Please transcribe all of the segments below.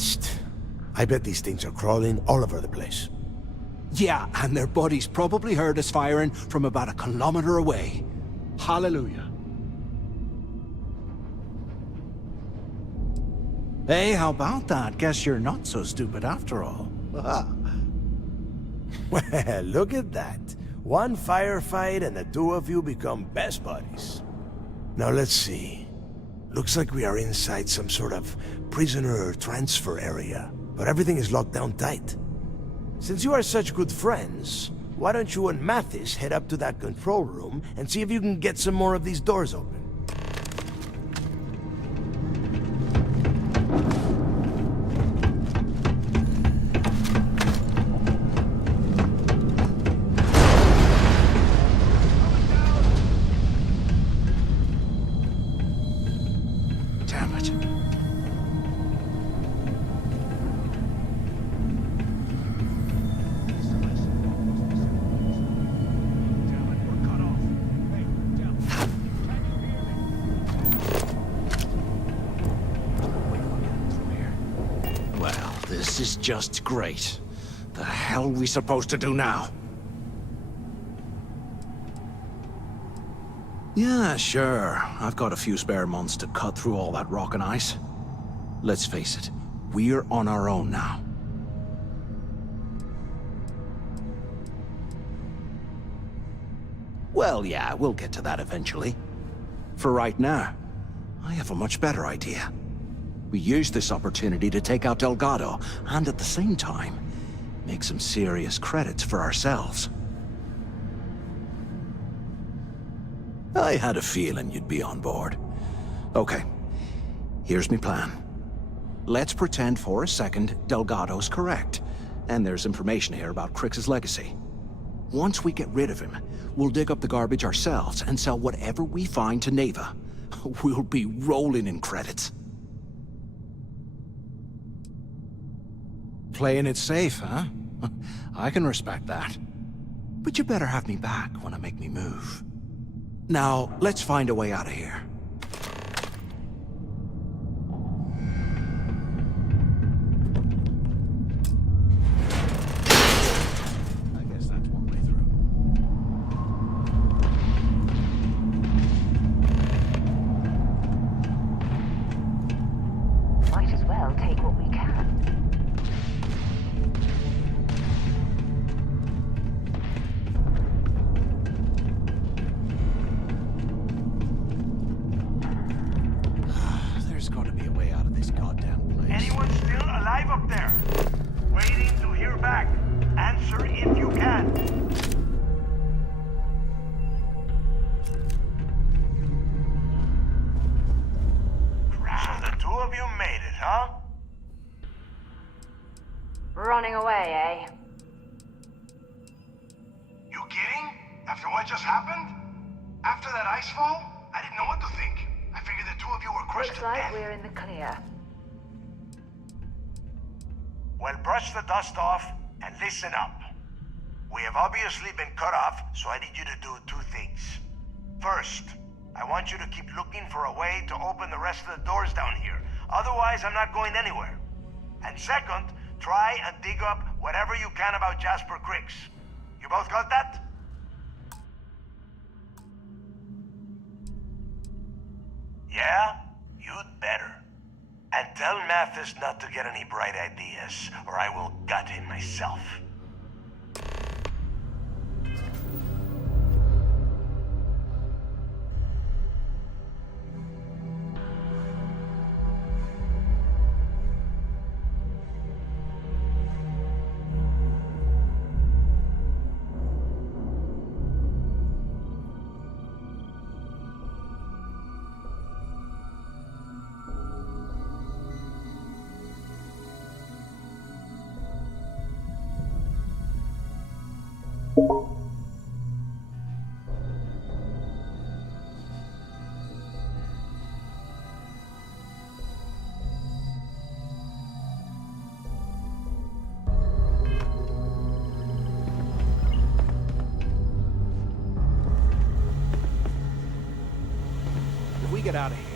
blast. I bet these things are crawling all over the place. Yeah, and their buddies probably heard us firing from about a kilometer away. Hallelujah. Hey, how about that? Guess you're not so stupid after all. Well, look at that. One firefight and the two of you become best buddies. Now let's see. Looks like we are inside some sort of prisoner transfer area, but everything is locked down tight. Since you are such good friends, why don't you and Mathis head up to that control room and see if you can get some more of these doors open? Damn it. Well, this is just great. The hell are we supposed to do now? Yeah, sure. I've got a few spare months to cut through all that rock and ice. Let's face it, we're on our own now. Well, yeah, we'll get to that eventually. For right now, I have a much better idea. We use this opportunity to take out Delgado, and at the same time, make some serious credits for ourselves. I had a feeling you'd be on board. Okay, here's my plan. Let's pretend for a second Delgado's correct, and there's information here about Crix's legacy. Once we get rid of him, we'll dig up the garbage ourselves and sell whatever we find to Neva. We'll be rolling in credits. Playing it safe, huh? I can respect that. But you better have me back when I make me move. Now, let's find a way out of here. I guess that's one way through. Might as well take what we can. There's gotta be a way out of this goddamn place. Anyone still alive up there? Waiting to hear back. Answer if you can. So the two of you made it, huh? Running away, eh? You kidding? After what just happened? After that icefall? I didn't know what to think. I figured the two of you were crushed Looks to like death. we're in the clear. Well, brush the dust off and listen up. We have obviously been cut off, so I need you to do two things. First, I want you to keep looking for a way to open the rest of the doors down here. Otherwise, I'm not going anywhere. And second, try and dig up whatever you can about Jasper Crix. You both got that? Yeah? You'd better. And tell Mathis not to get any bright ideas, or I will gut him myself. If we get out of here,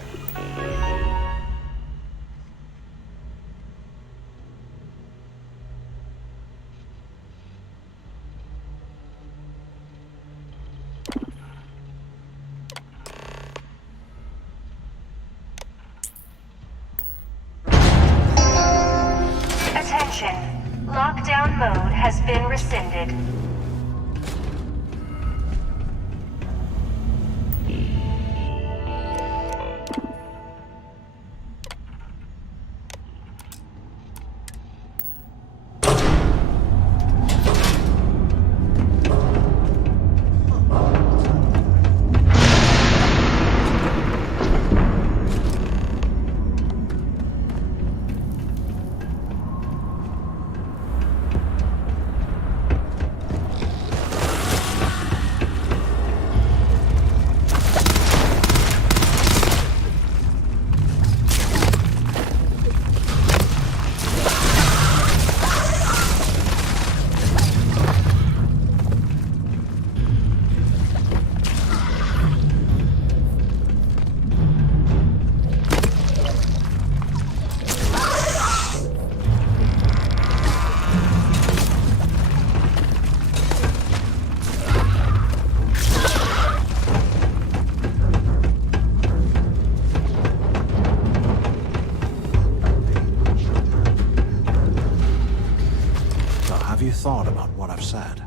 has been rescinded. Have you thought about what I've said?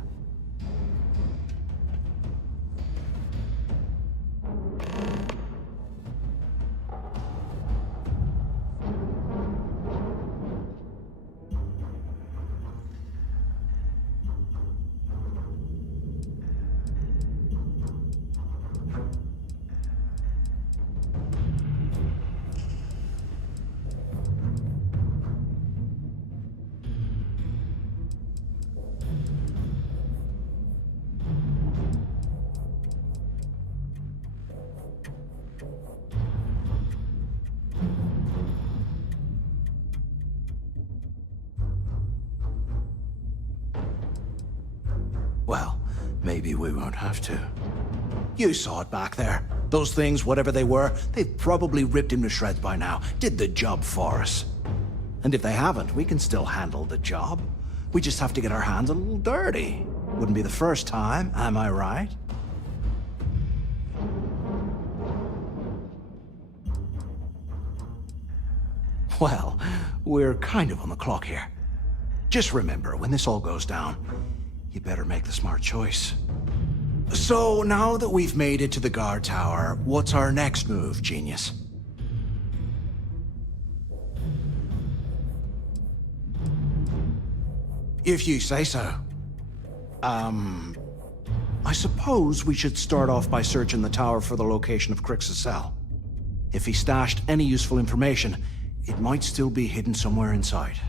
Well, maybe we won't have to. You saw it back there. Those things, whatever they were, they've probably ripped him to shreds by now. Did the job for us. And if they haven't, we can still handle the job. We just have to get our hands a little dirty. Wouldn't be the first time, am I right? Well, we're kind of on the clock here. Just remember, when this all goes down, you better make the smart choice. So, now that we've made it to the guard tower, what's our next move, genius? If you say so. I suppose we should start off by searching the tower for the location of Crix's cell. If he stashed any useful information, it might still be hidden somewhere inside.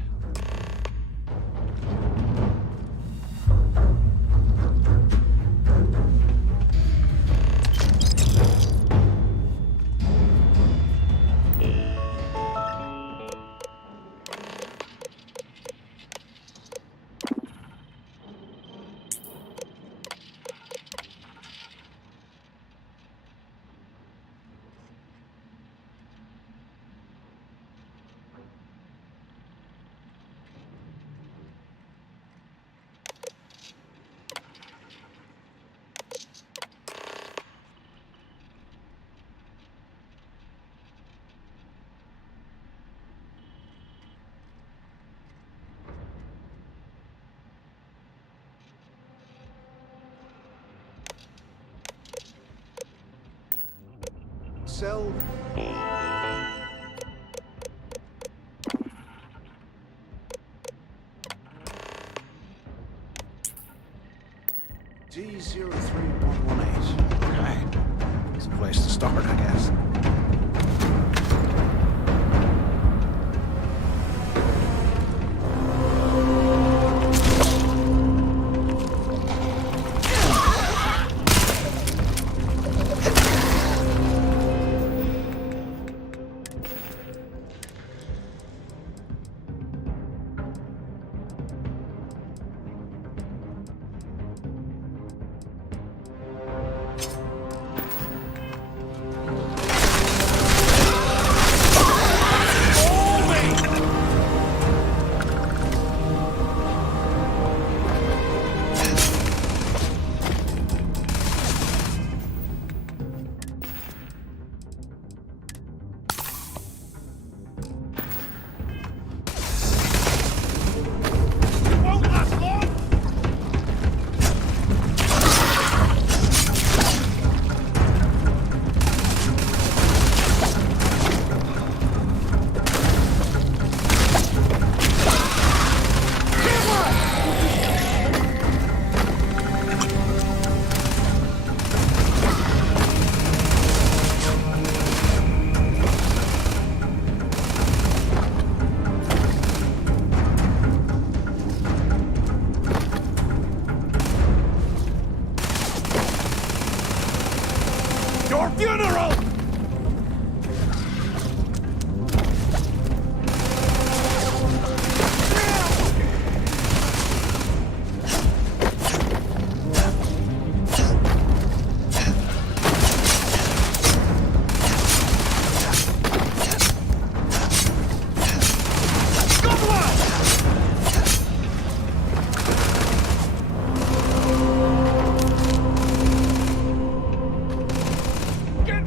Cell. D03118. Okay. It's a place to start, I guess. your funeral!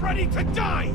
Ready to die!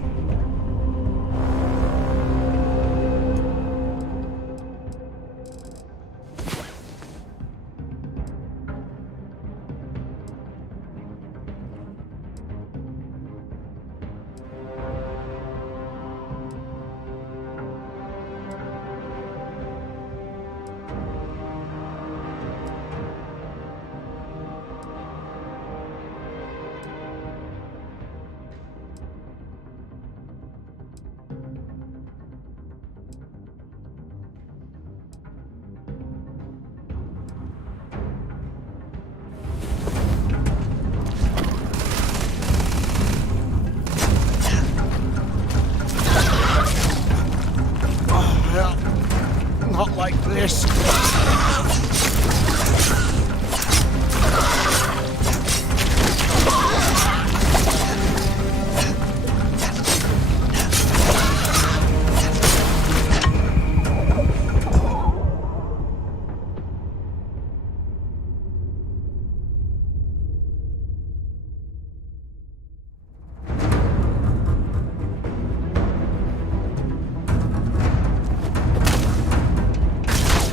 Not like this.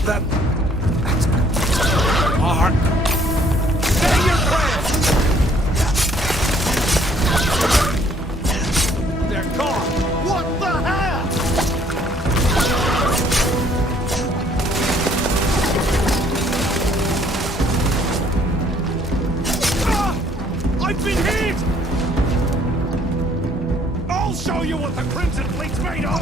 That's hard. Say your prayers! They're gone! What the hell? I've been hit! I'll show you what the Crimson Fleet's made of!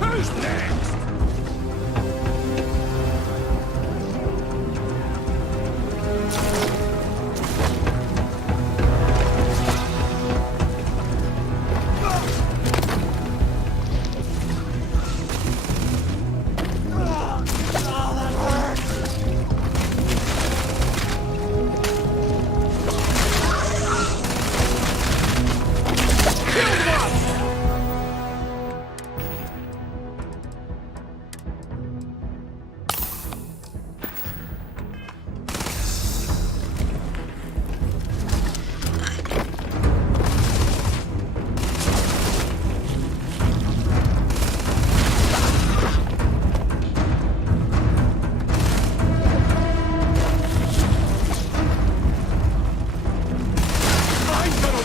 Who's next?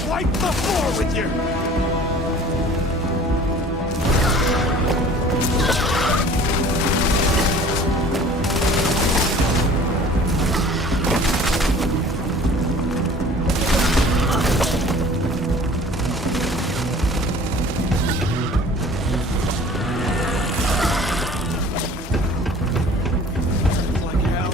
Wipe the floor with you! Like hell.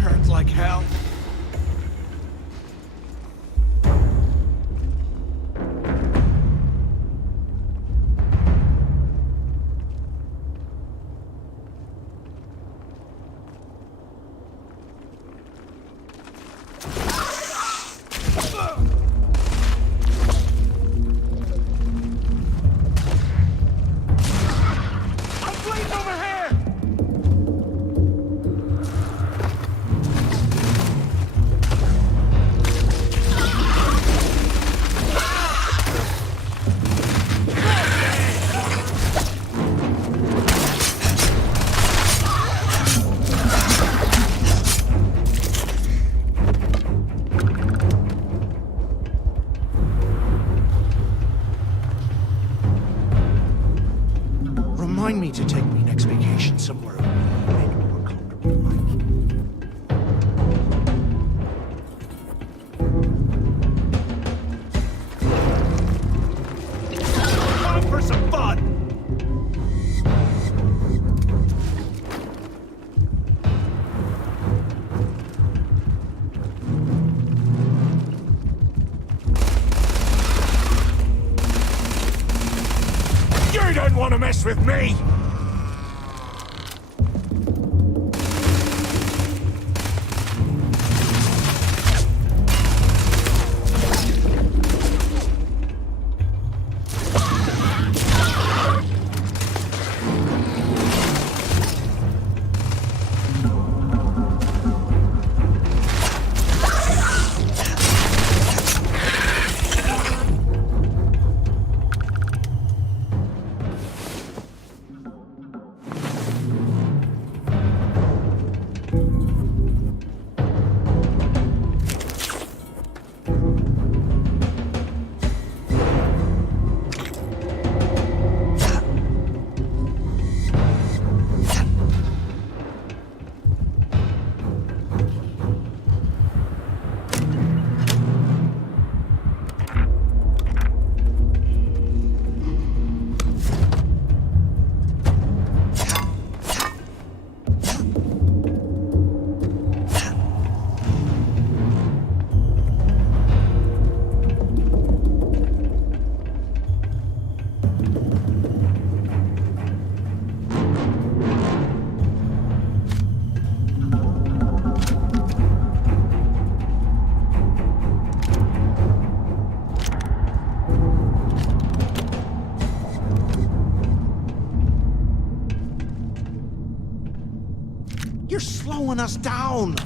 Hurts like hell. I'm bleeding over here! mess with me! You're slowing us down!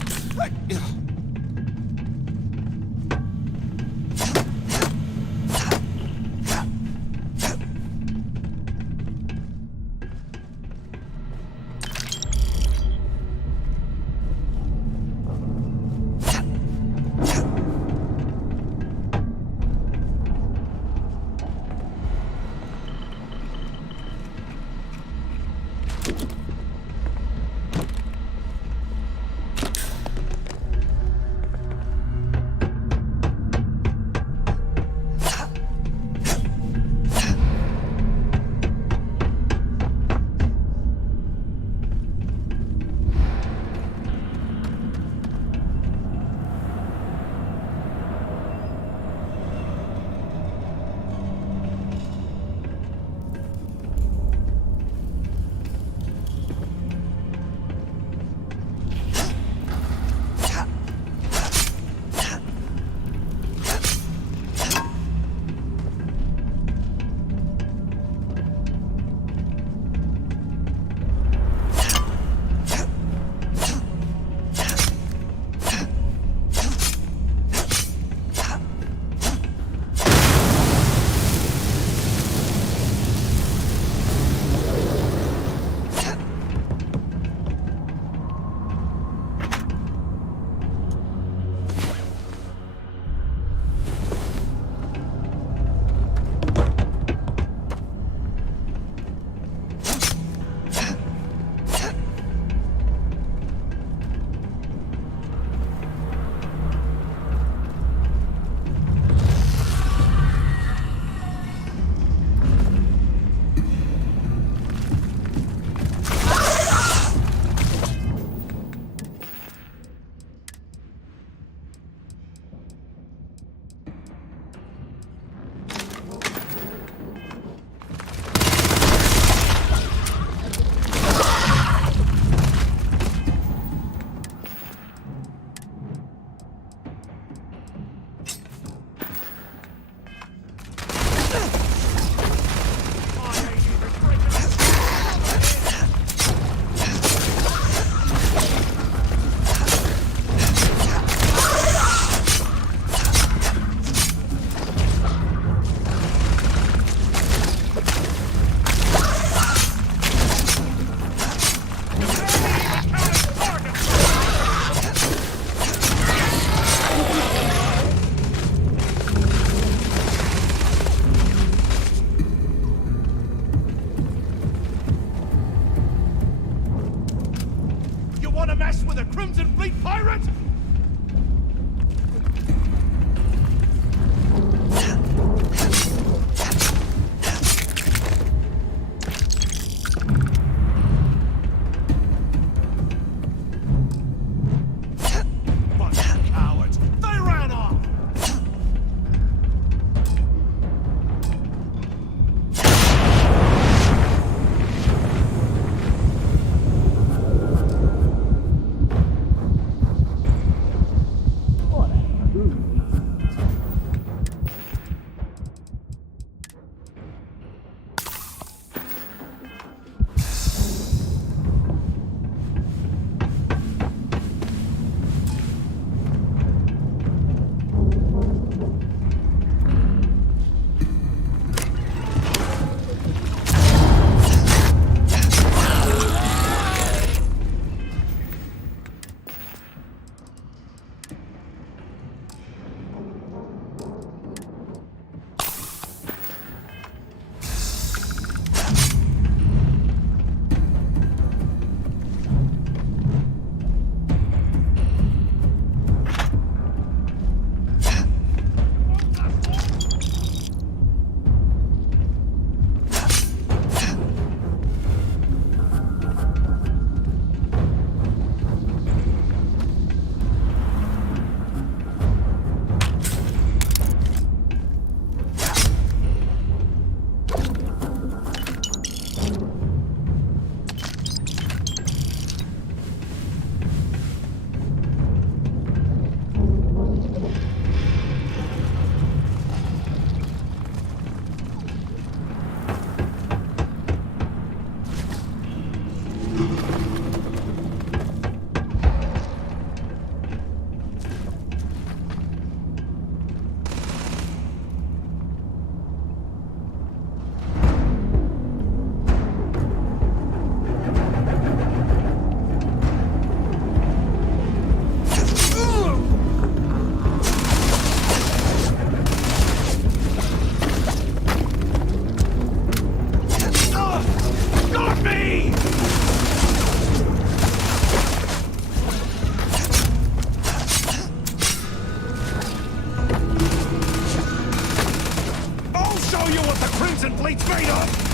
printing fleet's made of!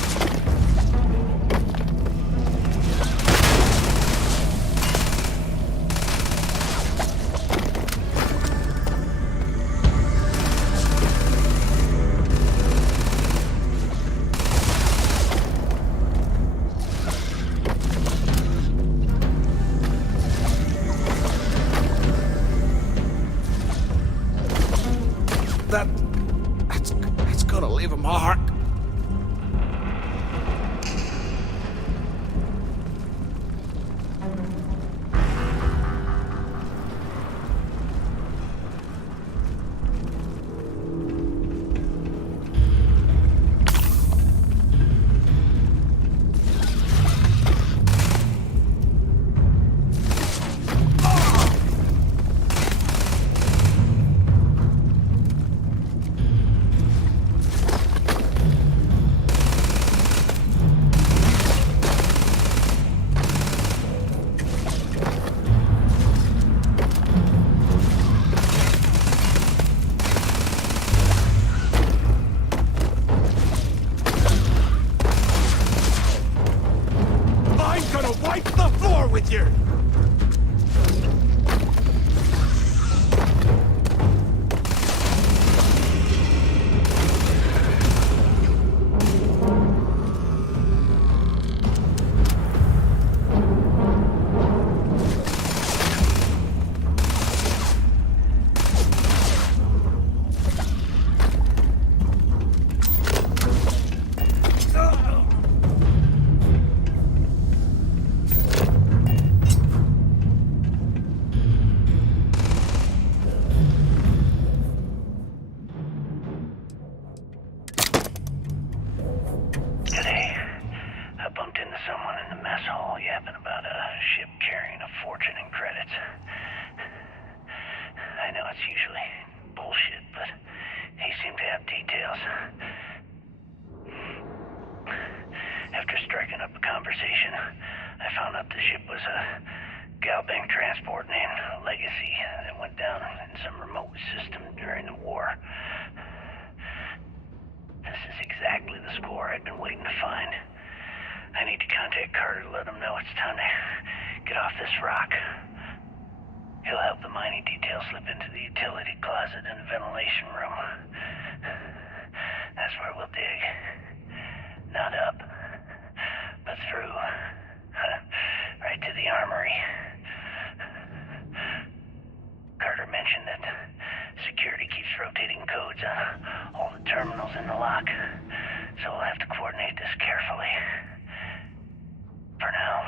That's gonna leave a mark. I'm gonna wipe the floor with you! Today, I bumped into someone in the mess hall yapping about a ship carrying a fortune in credits. I know it's usually bullshit, but he seemed to have details. After striking up a conversation, I found out the ship was a Galbank transport named Legacy that went down in some remote system during the war. This is exactly the score I'd been waiting to find. I need to contact Carter to let him know it's time to get off this rock. He'll help the mining detail slip into the utility closet in the ventilation room. That's where we'll dig. Not up, but through. Right to the armory. Carter mentioned that security keeps rotating codes on all the terminals in the lock, so we'll have to coordinate this carefully. For now,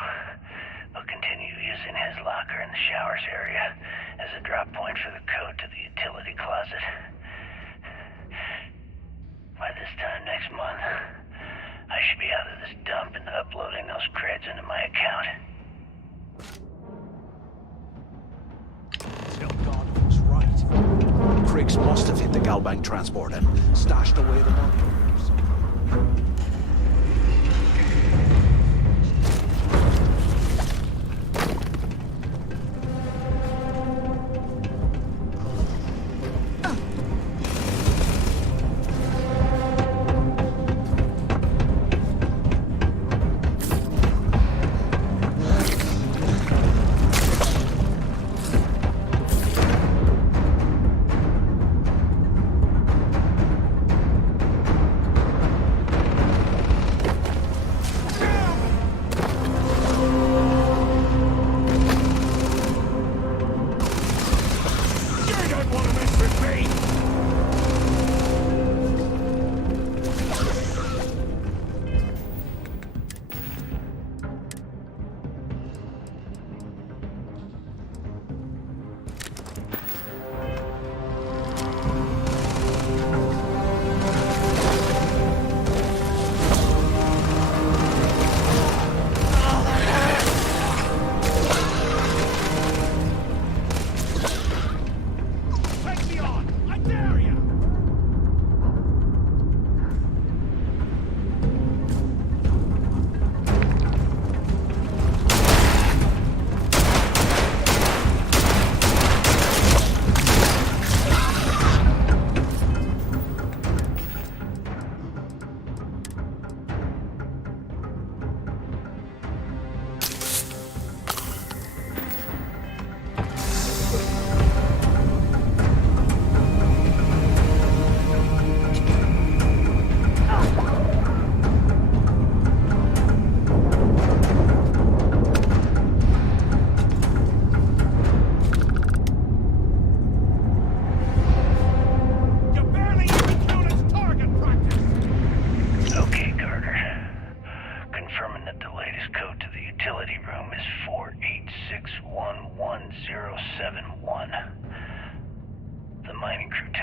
we'll continue using his locker in the showers area as a drop point for the code to the utility closet. By this time next month, I should be out of this dump and uploading those creds into my account. Delgado's right. Kriegs must have hit the Galbank transport and stashed away the money.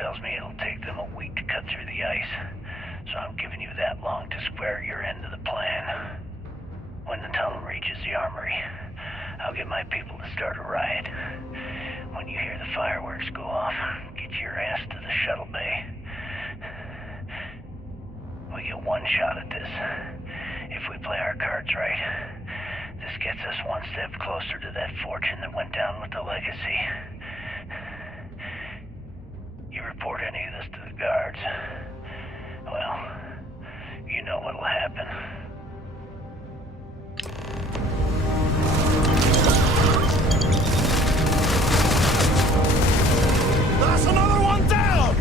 tells me it'll take them a week to cut through the ice. So I'm giving you that long to square your end of the plan. When the tunnel reaches the armory, I'll get my people to start a riot. When you hear the fireworks go off, get your ass to the shuttle bay. We get one shot at this. If we play our cards right, this gets us one step closer to that fortune that went down with the legacy. You report any of this to the guards, well, you know what'll happen. That's another one down!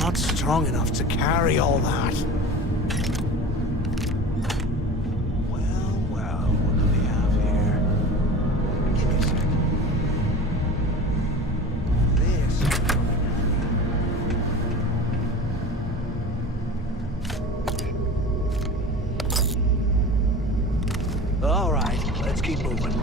Not strong enough to carry all that. Well, what do we have here? Give me a second. This. All right, let's keep moving.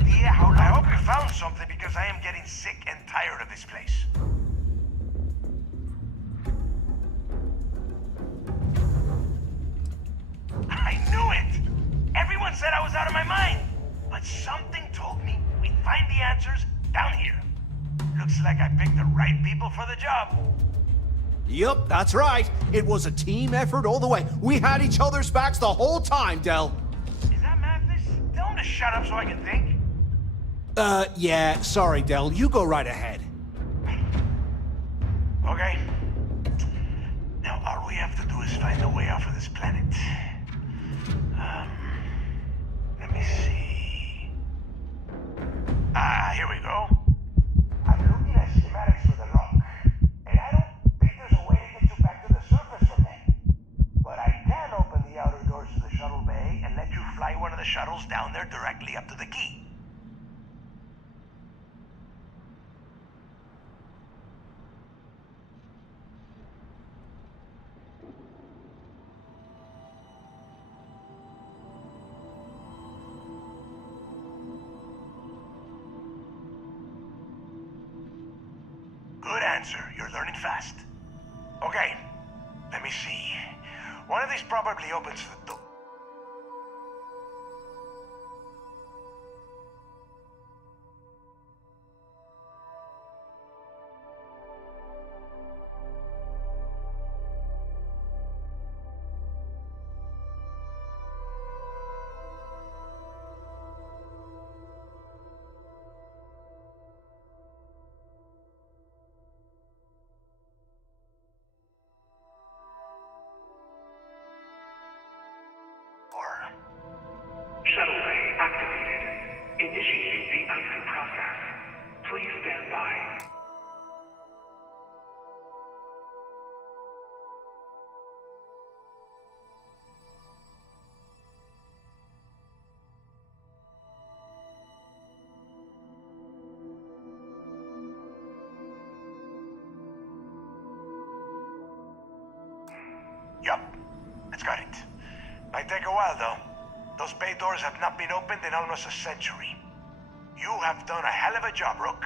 idea how long... I hope you found something because I am getting sick and tired of this place. I knew it! Everyone said I was out of my mind. But something told me we'd find the answers down here. Looks like I picked the right people for the job. Yup, that's right. It was a team effort all the way. We had each other's backs the whole time, Del. Is that Mathis? Tell him to shut up so I can think. Yeah, sorry, Del. You go right ahead. Okay. Now all we have to do is find a way off of this planet. Let me see. Here we go. I'm looking at schematics for the lock, and I don't think there's a way to get you back to the surface from there. But I can open the outer doors to the shuttle bay and let you fly one of the shuttles down there directly up to the key. Good answer. You're learning fast. Okay, let me see. One of these probably opens the door. Shuttle bay activated. Initiating the icing process. Please stand by. Yup, it's got it. Might take a while though. Those bay doors have not been opened in almost a century. You have done a hell of a job, Rook.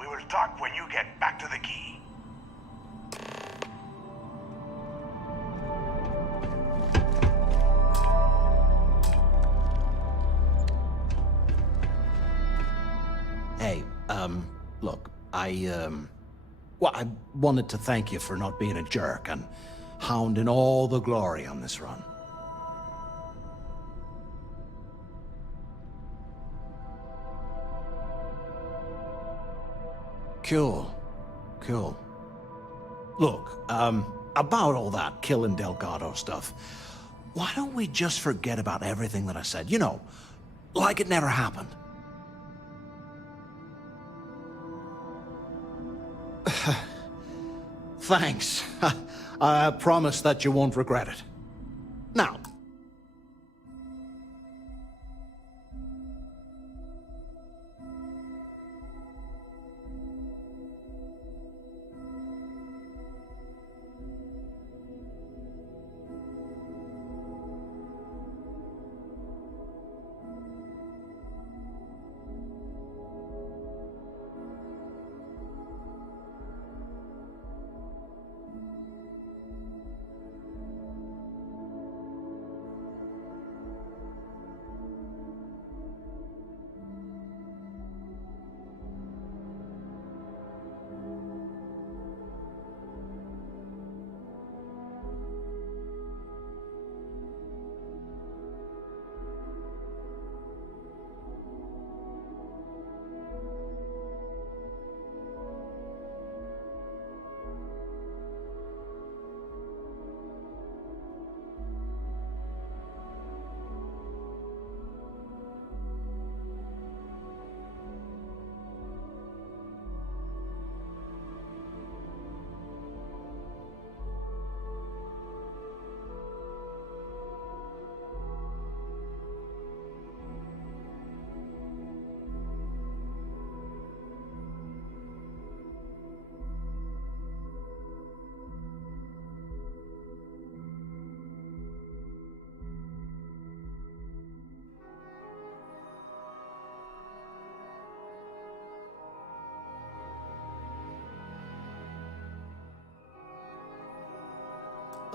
We will talk when you get back to the key. Hey, look, well, I wanted to thank you for not being a jerk and hounding all the glory on this run. Cool. Cool. Look, about all that killing Delgado stuff, why don't we just forget about everything that I said? You know, like it never happened. Thanks. I promise that you won't regret it. Now,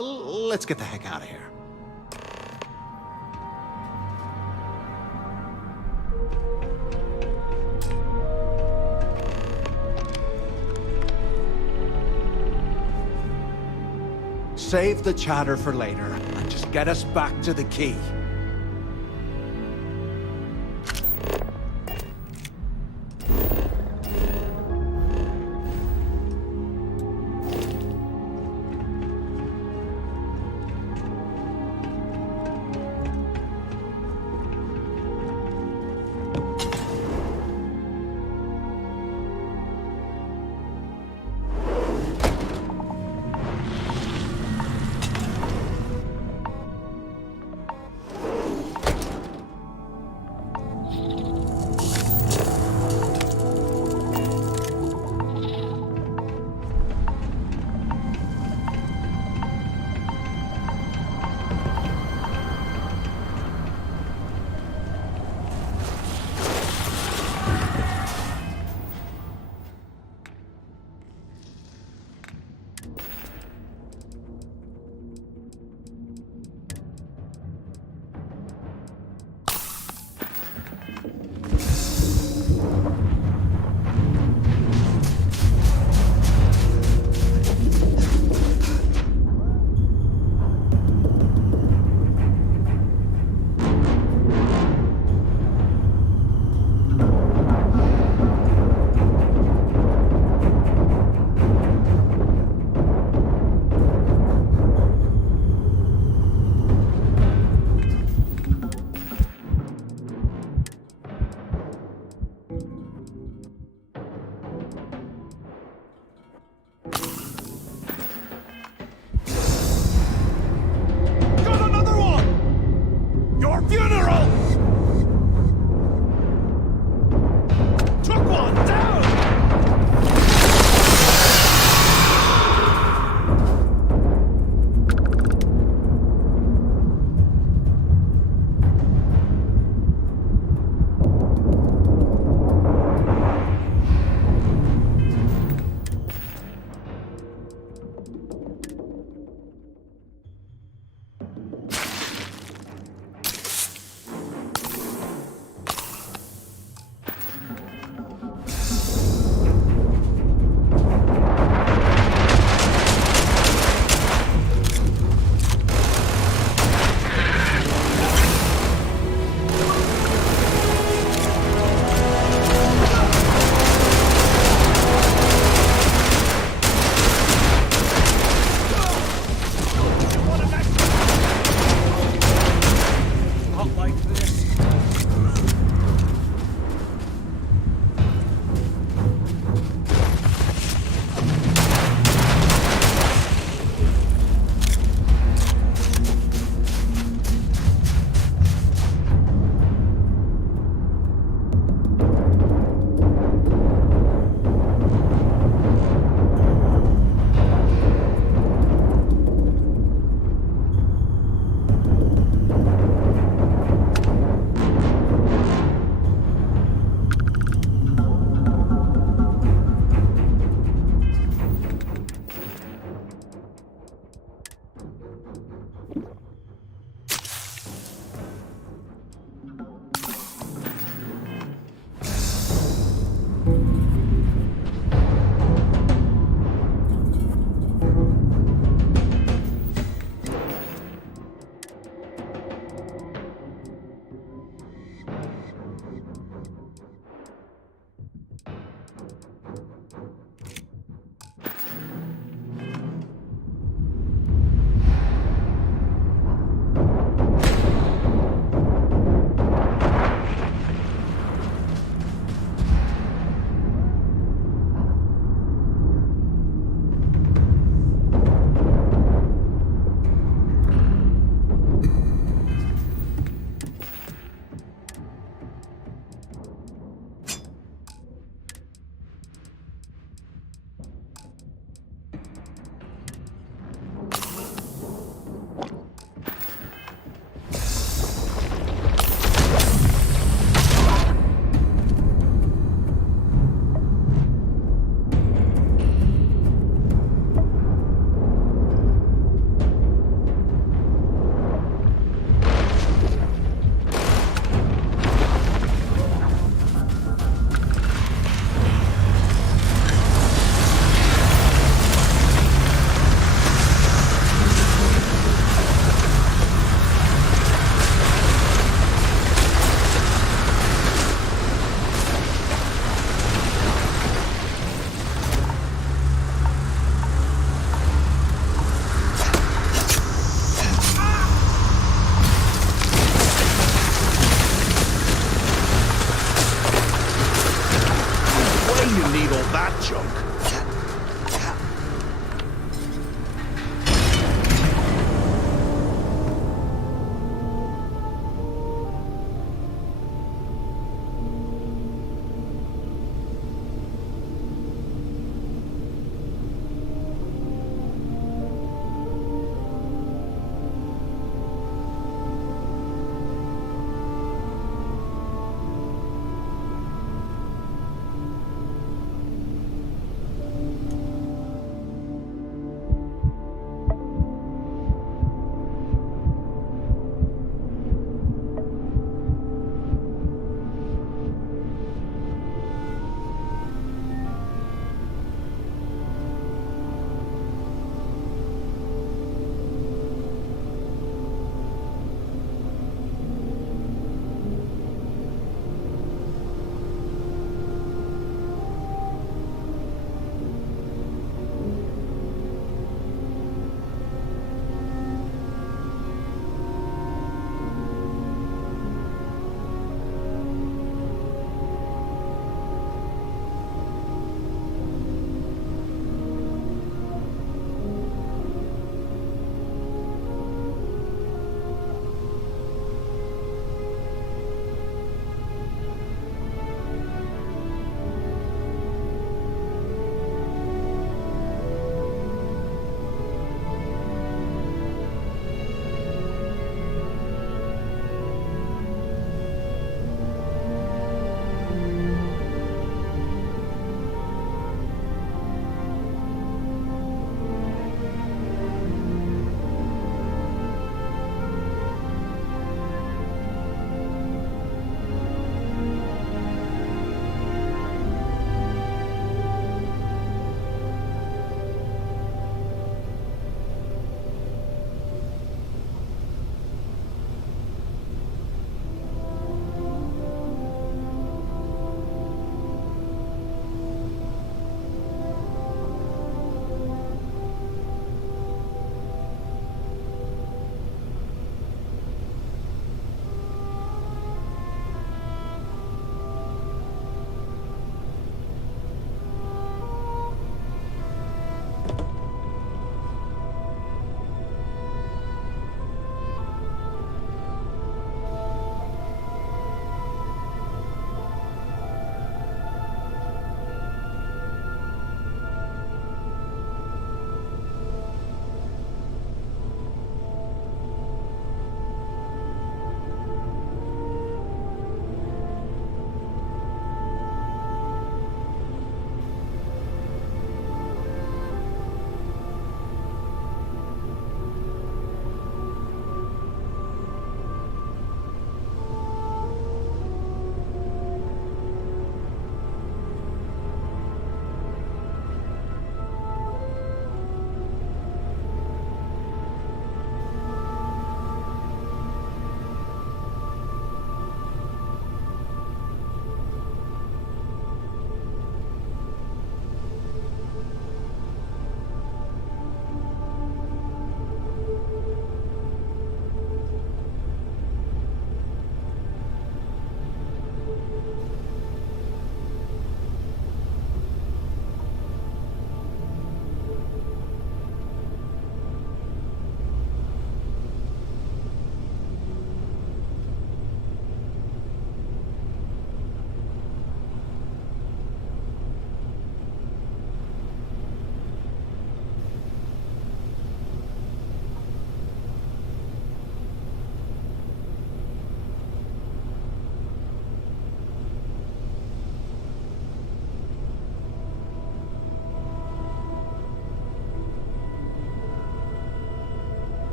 let's get the heck out of here. Save the chatter for later, and just get us back to the key.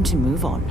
time to move on.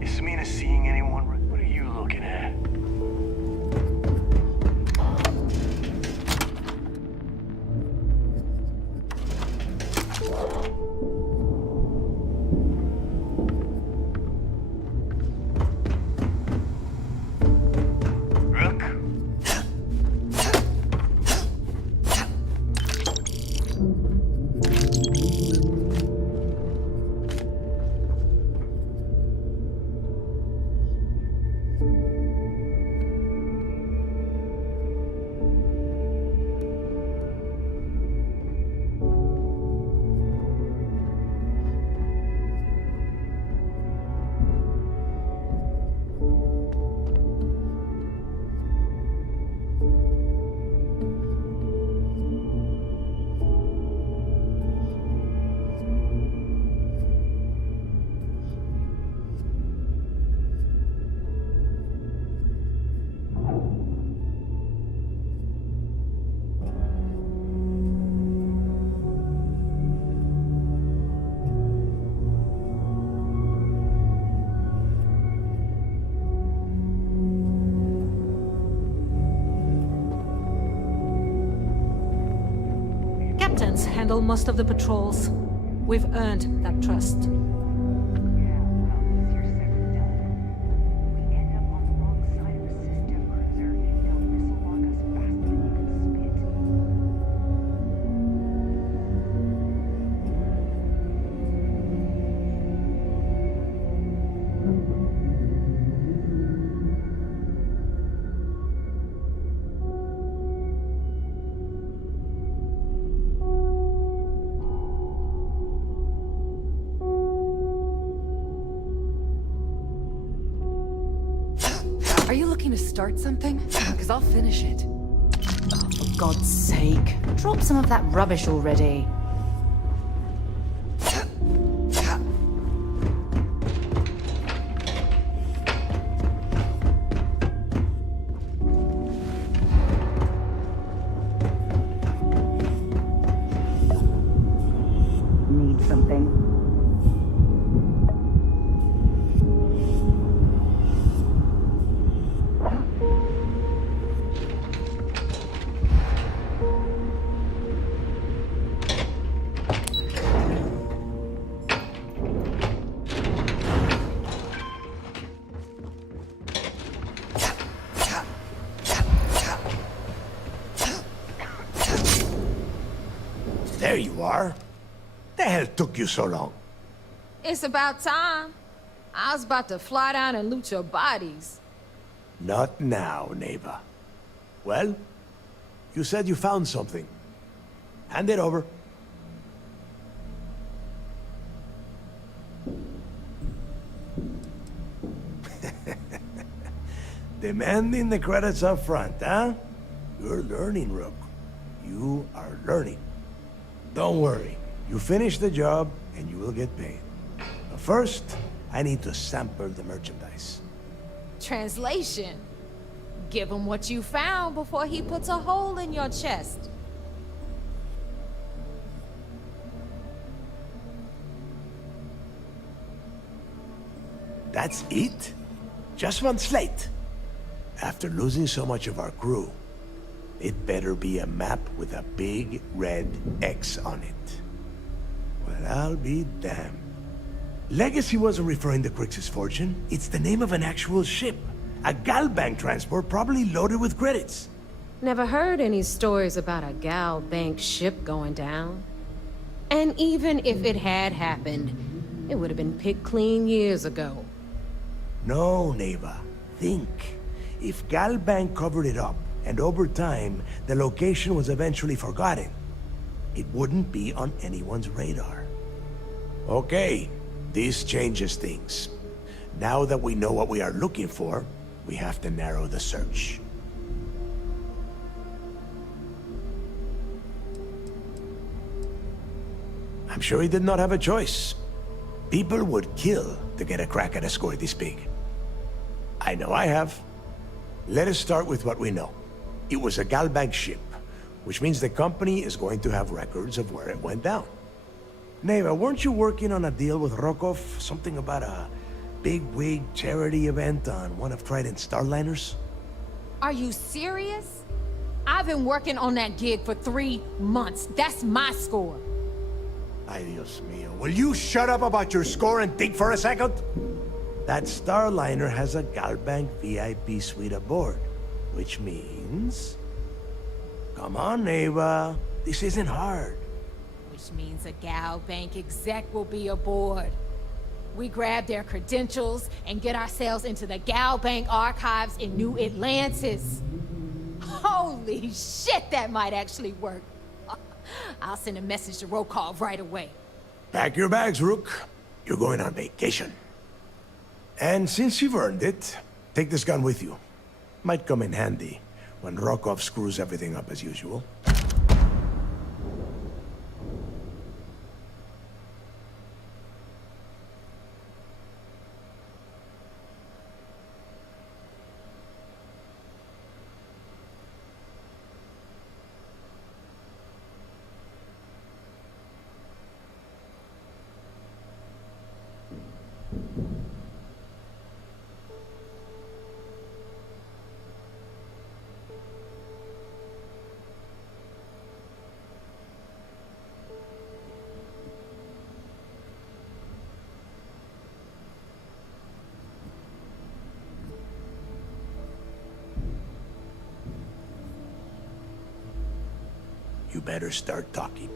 Is Mina seeing anyone? What are you looking at? Rook? Captains handle most of the patrols. We've earned that trust. Are you looking to start something? Because I'll finish it. Oh, for God's sake. Drop some of that rubbish already. Need something? There you are. The hell took you so long? It's about time. I was about to fly down and loot your bodies. Not now, neighbor. Well, you said you found something. Hand it over. Demanding the credits up front, huh? You're learning, Rook. You are learning. Don't worry. You finish the job, and you will get paid. But first, I need to sample the merchandise. Translation. Give him what you found before he puts a hole in your chest. That's it? Just one slate? After losing so much of our crew, it better be a map with a big red X on it. Well, I'll be damned. Legacy wasn't referring to Crix's fortune. It's the name of an actual ship. A Galbank transport probably loaded with credits. Never heard any stories about a Gal Bank ship going down. And even if it had happened, it would have been picked clean years ago. No, Neva. Think. If Galbank covered it up, and over time, the location was eventually forgotten. It wouldn't be on anyone's radar. Okay, this changes things. Now that we know what we are looking for, we have to narrow the search. I'm sure he did not have a choice. People would kill to get a crack at a score this big. I know I have. Let us start with what we know. It was a Galbank ship, which means the company is going to have records of where it went down. Neva, weren't you working on a deal with Rokov? Something about a big-wig charity event on one of Trident's starliners? Are you serious? I've been working on that gig for 3 months. That's my score. Ay, Dios mío. Will you shut up about your score and think for a second? That starliner has a Galbank VIP suite aboard, which means... Come on, Neva. This isn't hard. Which means a Gal Bank exec will be aboard. We grab their credentials and get ourselves into the Gal Bank archives in New Atlantis. Holy shit, that might actually work. I'll send a message to Rokov right away. Pack your bags, Rook. You're going on vacation. And since you've earned it, take this gun with you. Might come in handy when Rokov screws everything up as usual. You better start talking.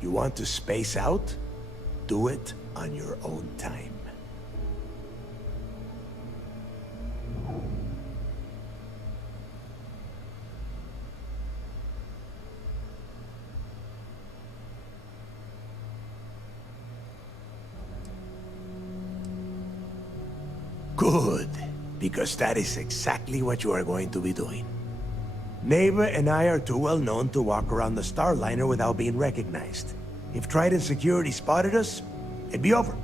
You want to space out? Do it on your own time. Good, because that is exactly what you are going to be doing. Neva and I are too well known to walk around the starliner without being recognized. If Trident security spotted us, it'd be over.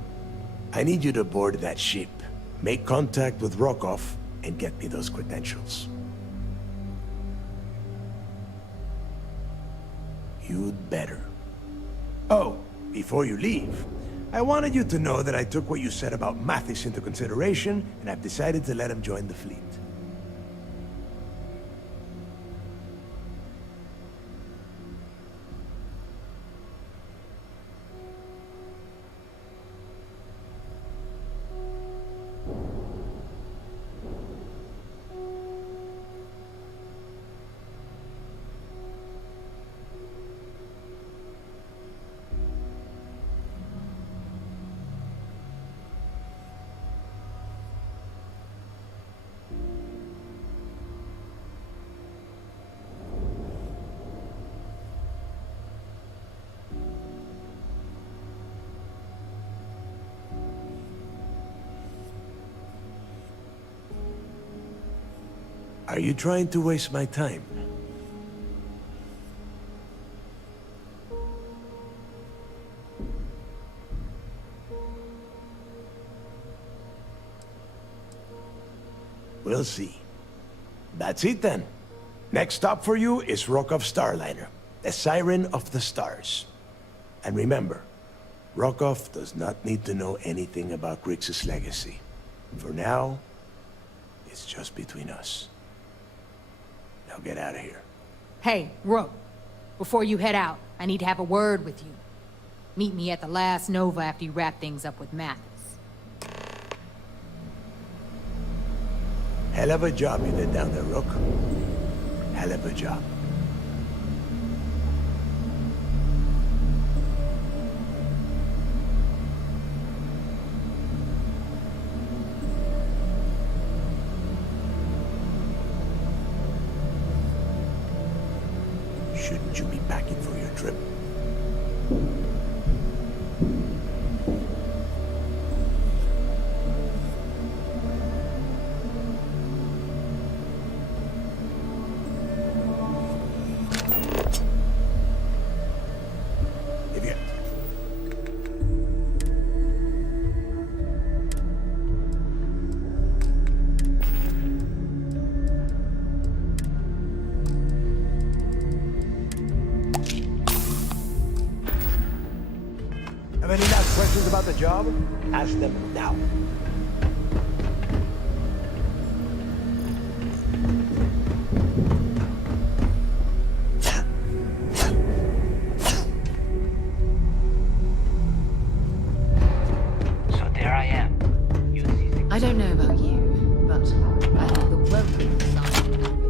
I need you to board that ship, make contact with Rokov, and get me those credentials. You'd better. Oh, before you leave, I wanted you to know that I took what you said about Mathis into consideration, and I've decided to let him join the fleet. Are you trying to waste my time? We'll see. That's it then. Next stop for you is Rokov Starliner, the Siren of the Stars. And remember, Rokov does not need to know anything about Grixis' legacy. For now, it's just between us. Now get out of here. Hey, Rook. Before you head out, I need to have a word with you. Meet me at the last Nova after you wrap things up with Mathis. Hell of a job you did down there, Rook. Hell of a job. Shouldn't you be packing for your trip? If you... Have any last questions about the job? Ask them now. So there I am. You see I don't know about you, but I think the welcome sign would come in.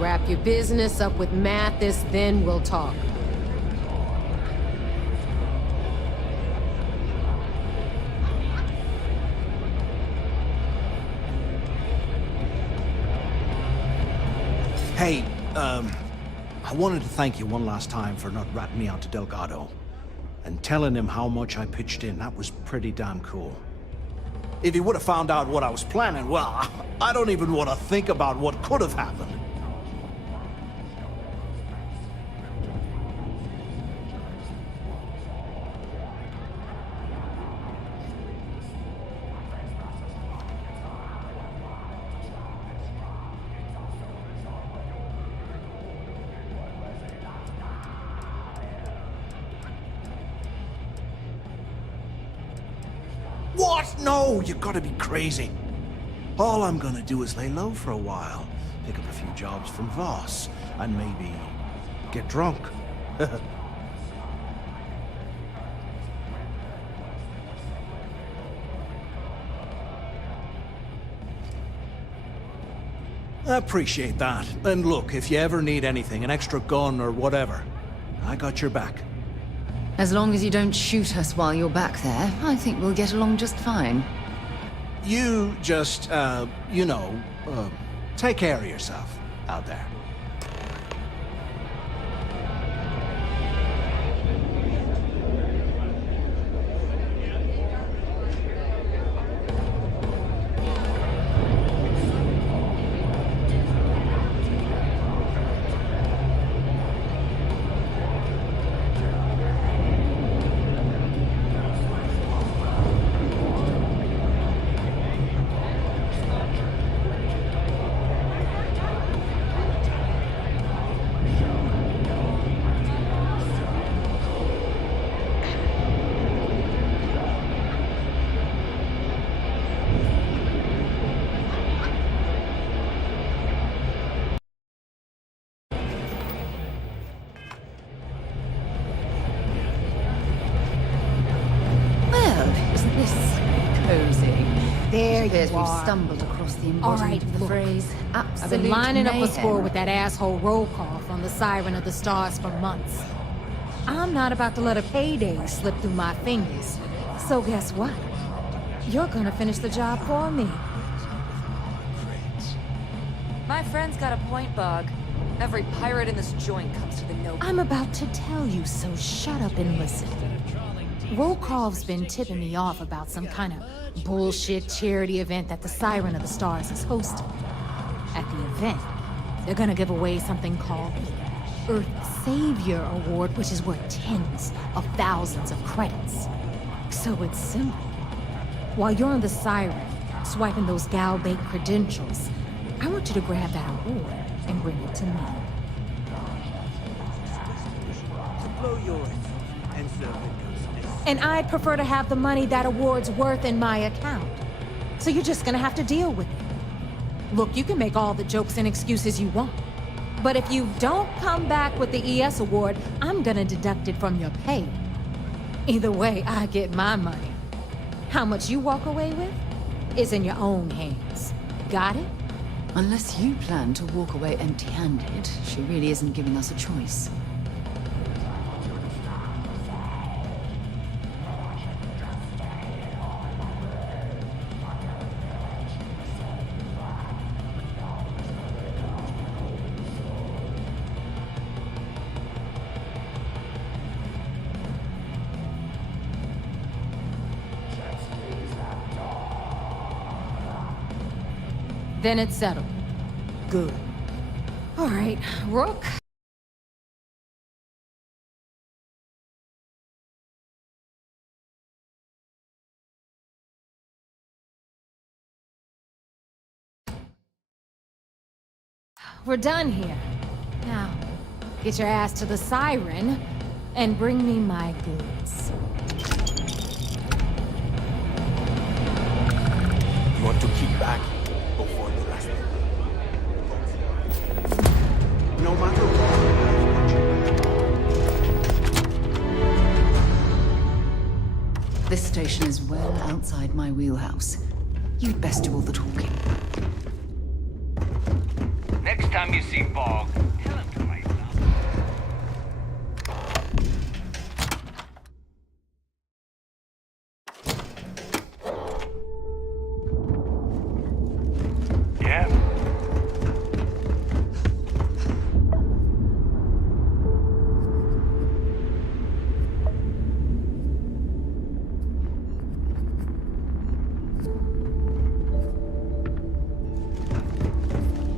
Wrap your business up with Mathis, then we'll talk. Hey, I wanted to thank you one last time for not ratting me out to Delgado. And telling him how much I pitched in. That was pretty damn cool. If he would have found out what I was planning, well, I don't even want to think about what could have happened. What? No, you gotta be crazy. All I'm gonna do is lay low for a while, pick up a few jobs from Voss, and maybe get drunk. I appreciate that. And look, if you ever need anything, an extra gun or whatever, I got your back. As long as you don't shoot us while you're back there, I think we'll get along just fine. You just, take care of yourself out there. There Appears you we've are. stumbled across the All embodiment right, of the look. phrase I've absolute been lining up a mayhem. score with that asshole roll call from the Siren of the Stars for months. I'm not about to let a payday slip through my fingers. So guess what? You're gonna finish the job for me. My friend's got a point, Bug. Every pirate in this joint comes to the Nova. I'm about to tell you, so shut up and listen. Volkov's been tipping me off about some kind of bullshit charity event that the Siren of the Stars is hosting. At the event, they're gonna give away something called Earth Savior Award, which is worth tens of thousands of credits. So it's simple. While you're on the Siren, swiping those Gal Bank credentials, I want you to grab that award and bring it to me. And I'd prefer to have the money that award's worth in my account. So you're just gonna have to deal with it. Look, you can make all the jokes and excuses you want. But if you don't come back with the ES award, I'm gonna deduct it from your pay. Either way, I get my money. How much you walk away with is in your own hands. Got it? Unless you plan to walk away empty-handed, she really isn't giving us a choice. Then it's settled. Good. All right, Rook. We're done here. Now, get your ass to the Siren and bring me my goods. You want to keep back? Go for the rest. No matter This station is well outside my wheelhouse. You'd best do all the talking. Next time you see Bog, tell him to lighten up. Yeah?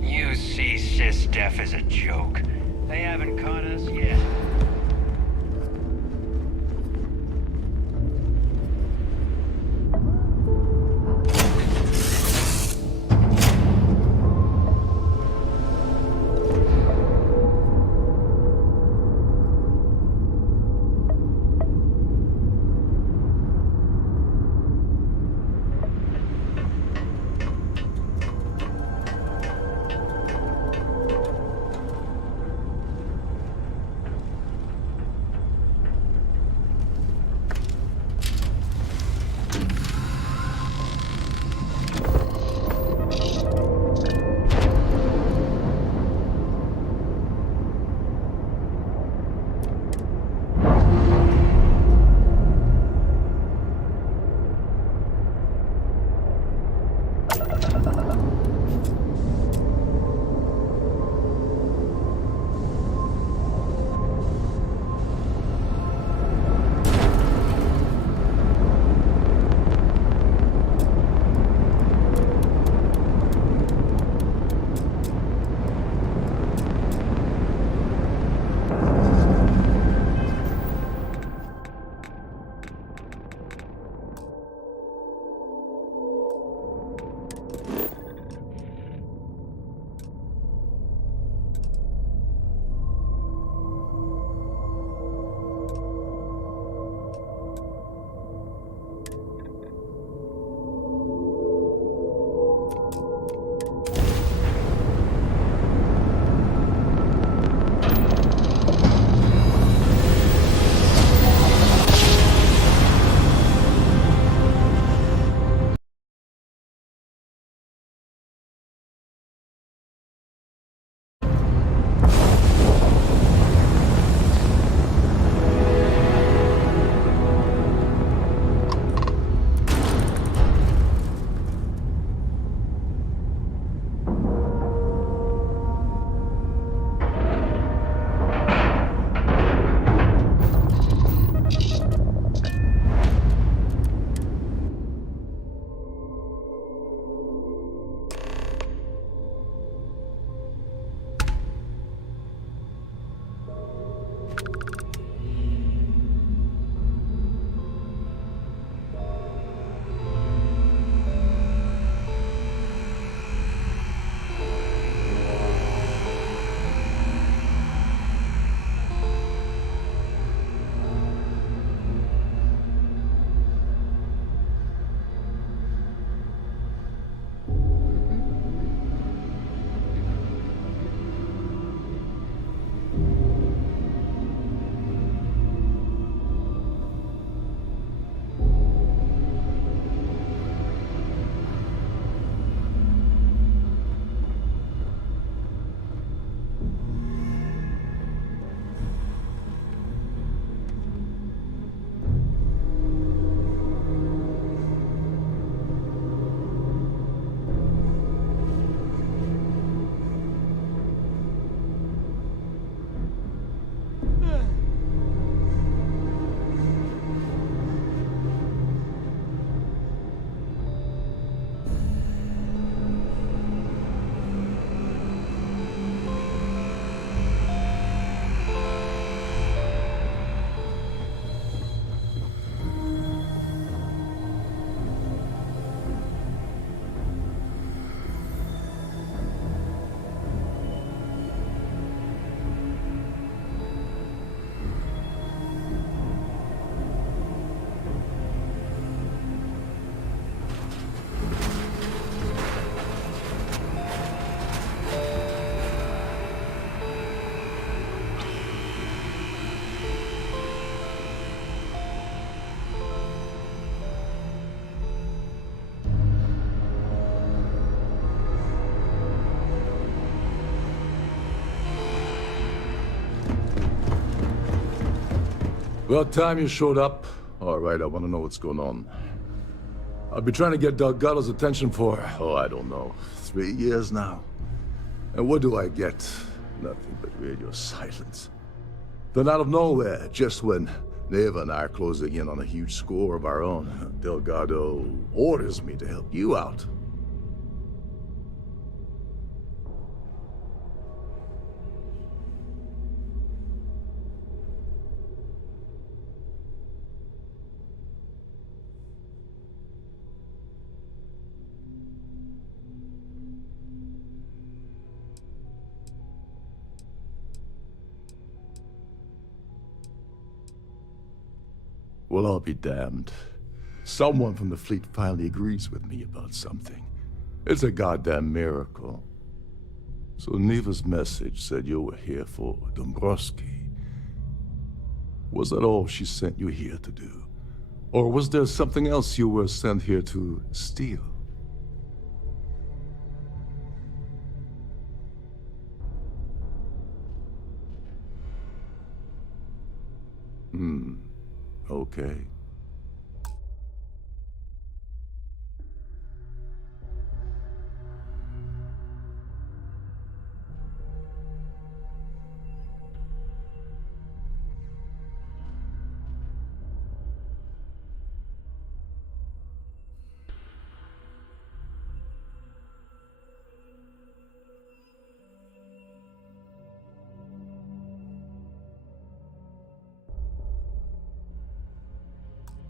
You see Sis Def as a joke. They haven't caught us yet. About time you showed up. All right, I want to know what's going on. I've been trying to get Delgado's attention for, I don't know, 3 years now. And what do I get? Nothing but radio silence. Then out of nowhere, just when Neva and I are closing in on a huge score of our own, Delgado orders me to help you out. Well, I'll be damned. Someone from the fleet finally agrees with me about something. It's a goddamn miracle. So Neva's message said you were here for Dombrowski. Was that all she sent you here to do? Or was there something else you were sent here to steal? Okay.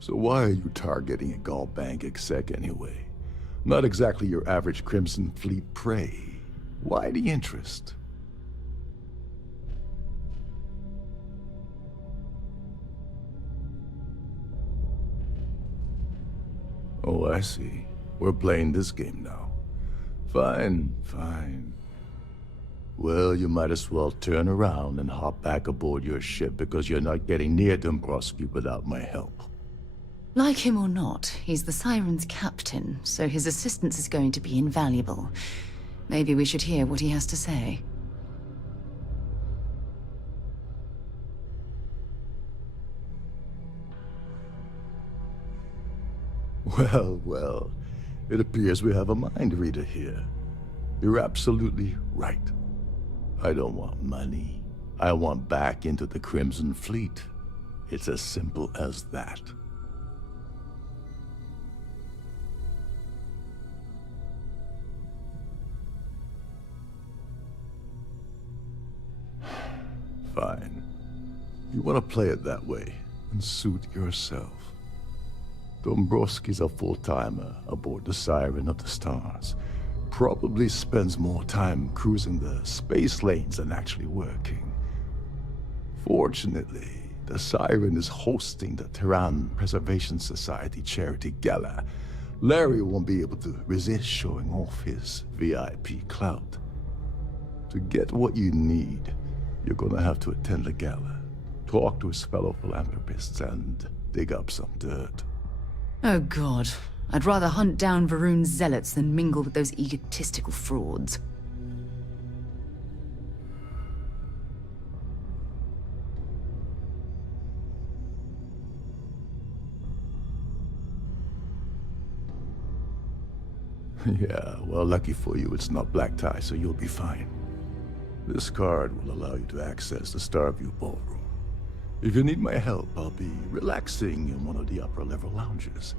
So why are you targeting a Gaul Bank exec anyway? Not exactly your average Crimson Fleet prey. Why the interest? Oh, I see. We're playing this game now. Fine, fine. Well, you might as well turn around and hop back aboard your ship because you're not getting near Dombrowski without my help. Like him or not, he's the Siren's captain, so his assistance is going to be invaluable. Maybe we should hear what he has to say. Well, well, it appears we have a mind reader here. You're absolutely right. I don't want money. I want back into the Crimson Fleet. It's as simple as that. Fine. You want to play it that way, and suit yourself. Dombrowski's a full-timer aboard the Siren of the Stars. Probably spends more time cruising the space lanes than actually working. Fortunately, the Siren is hosting the Terran Preservation Society charity gala. Larry won't be able to resist showing off his VIP clout. To get what you need, you're gonna have to attend the gala, talk to his fellow philanthropists, and dig up some dirt. Oh god, I'd rather hunt down Varun's zealots than mingle with those egotistical frauds. Yeah, well, lucky for you, it's not black tie, so you'll be fine. This card will allow you to access the Starview Ballroom. If you need my help, I'll be relaxing in one of the upper-level lounges.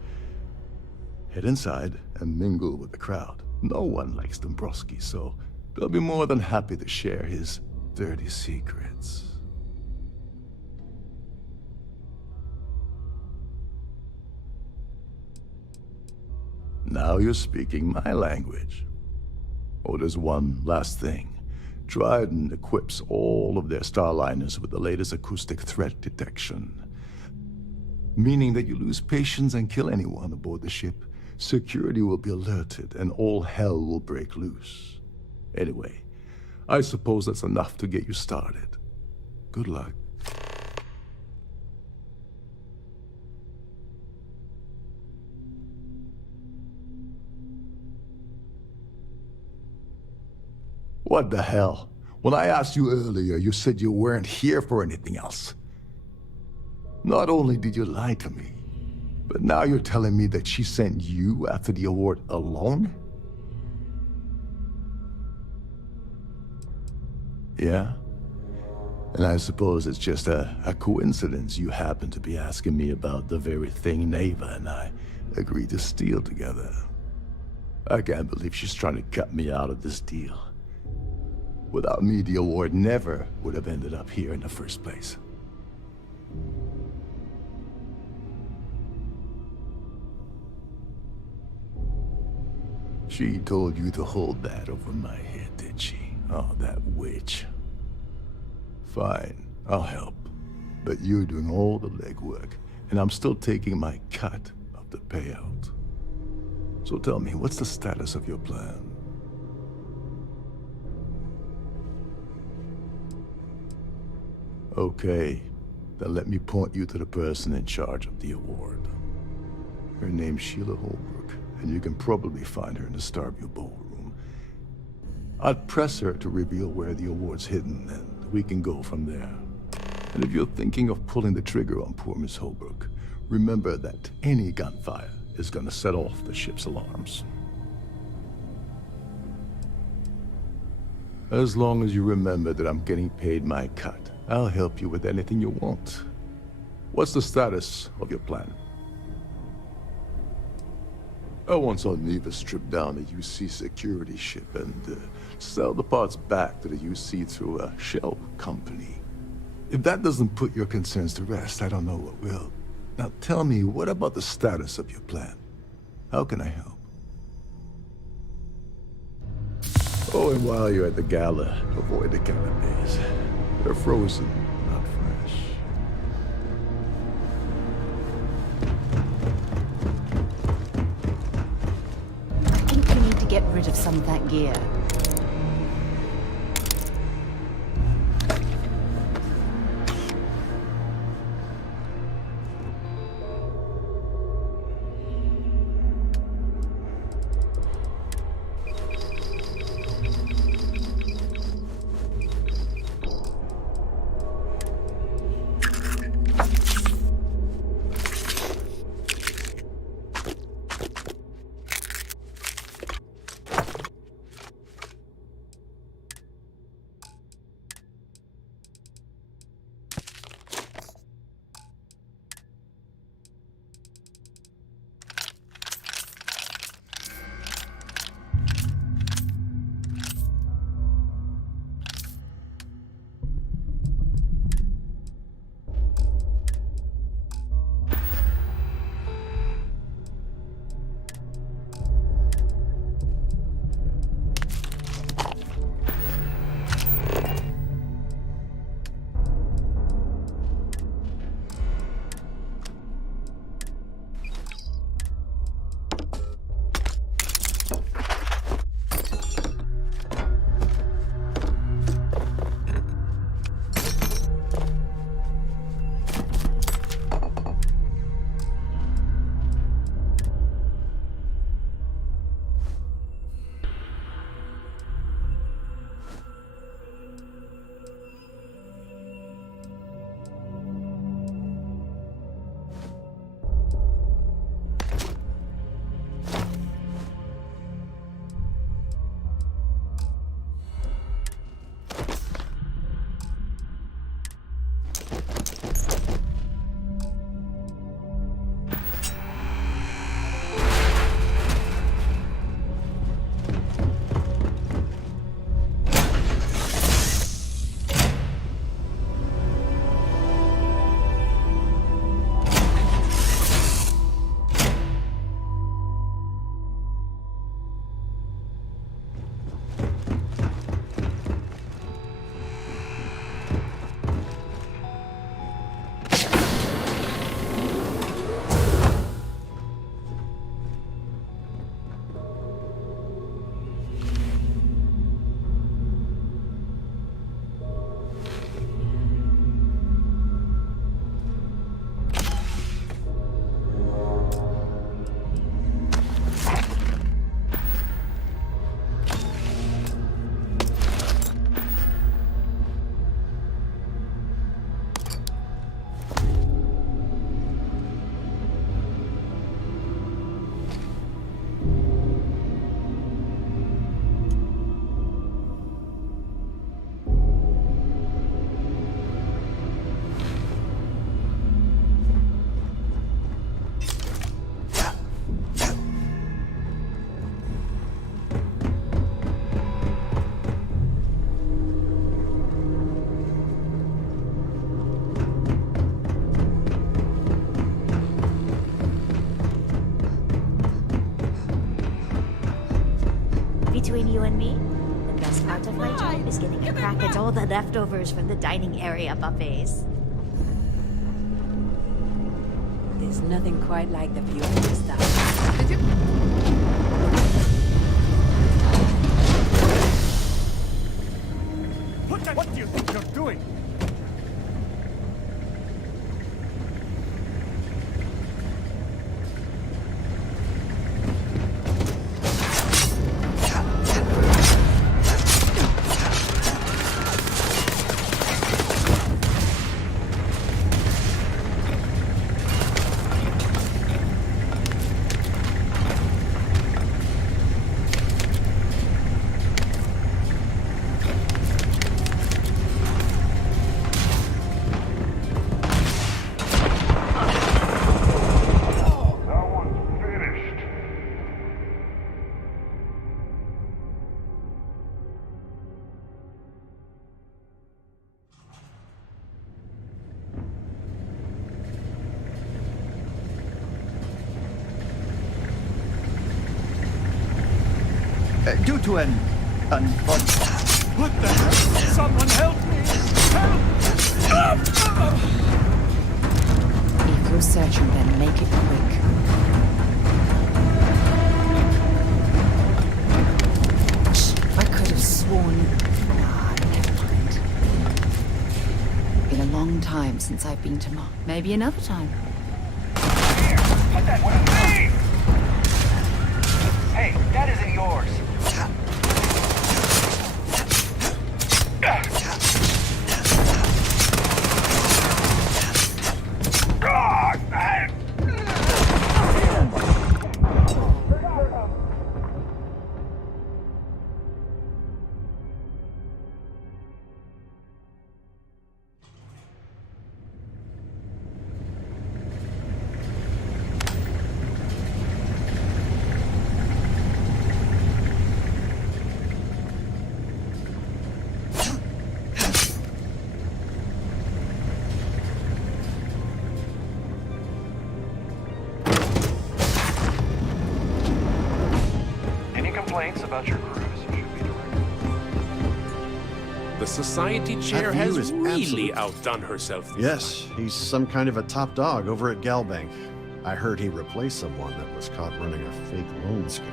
Head inside and mingle with the crowd. No one likes Dombrowski, so they'll be more than happy to share his dirty secrets. Now you're speaking my language. Oh, there's one last thing. Dryden equips all of their starliners with the latest acoustic threat detection. Meaning that you lose patience and kill anyone aboard the ship, security will be alerted and all hell will break loose. Anyway, I suppose that's enough to get you started. Good luck. What the hell? When I asked you earlier, you said you weren't here for anything else. Not only did you lie to me, but now you're telling me that she sent you after the award alone? Yeah? And I suppose it's just a coincidence you happen to be asking me about the very thing Neva and I agreed to steal together. I can't believe she's trying to cut me out of this deal. Without me, the award never would have ended up here in the first place. She told you to hold that over my head, did she? Oh, that witch. Fine, I'll help. But you're doing all the legwork, and I'm still taking my cut of the payout. So tell me, what's the status of your plan? Okay, then let me point you to the person in charge of the award. Her name's Sheila Holbrook, and you can probably find her in the Starfield ballroom. I'd press her to reveal where the award's hidden, and we can go from there. And if you're thinking of pulling the trigger on poor Miss Holbrook, remember that any gunfire is gonna set off the ship's alarms. As long as you remember that I'm getting paid my cut, I'll help you with anything you want. What's the status of your plan? I once saw Neva strip down a UC security ship and sell the parts back to the UC through a shell company. If that doesn't put your concerns to rest, I don't know what will. Now tell me, what about the status of your plan? How can I help? Oh, and while you're at the gala, avoid the canapes. They're frozen, not fresh. I think we need to get rid of some of that gear. between you and me, the best part of my job is getting a crack at all the leftovers from the dining area buffets. There's nothing quite like the view of the stars. What do you think you're doing? Due to an What the hell? Someone help me! Help! If you're searching, then make it quick. I could have sworn... never mind. Been a long time since I've been to Mars. Maybe another time. Here, put that with me! Hey, that isn't yours. About your cruise, you should be directed. The Society chair That view has is really absolute. outdone herself this Yes, time. he's some kind of a top dog over at Galbank. I heard he replaced someone that was caught running a fake loan scam.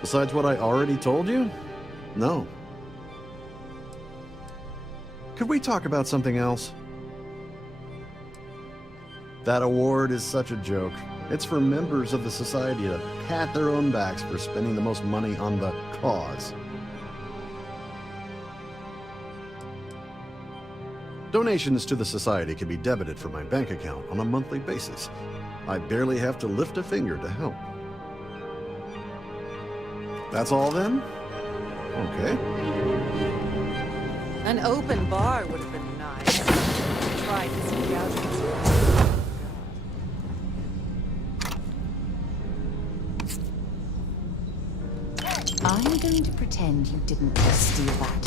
Besides what I already told you? No. Could we talk about something else? That award is such a joke. It's for members of the Society to pat their own backs for spending the most money on the cause. Donations to the Society can be debited from my bank account on a monthly basis. I barely have to lift a finger to help. That's all then? Okay. An open bar would have been nice. Tried to sneak out of this place. I'm going to pretend you didn't just steal that.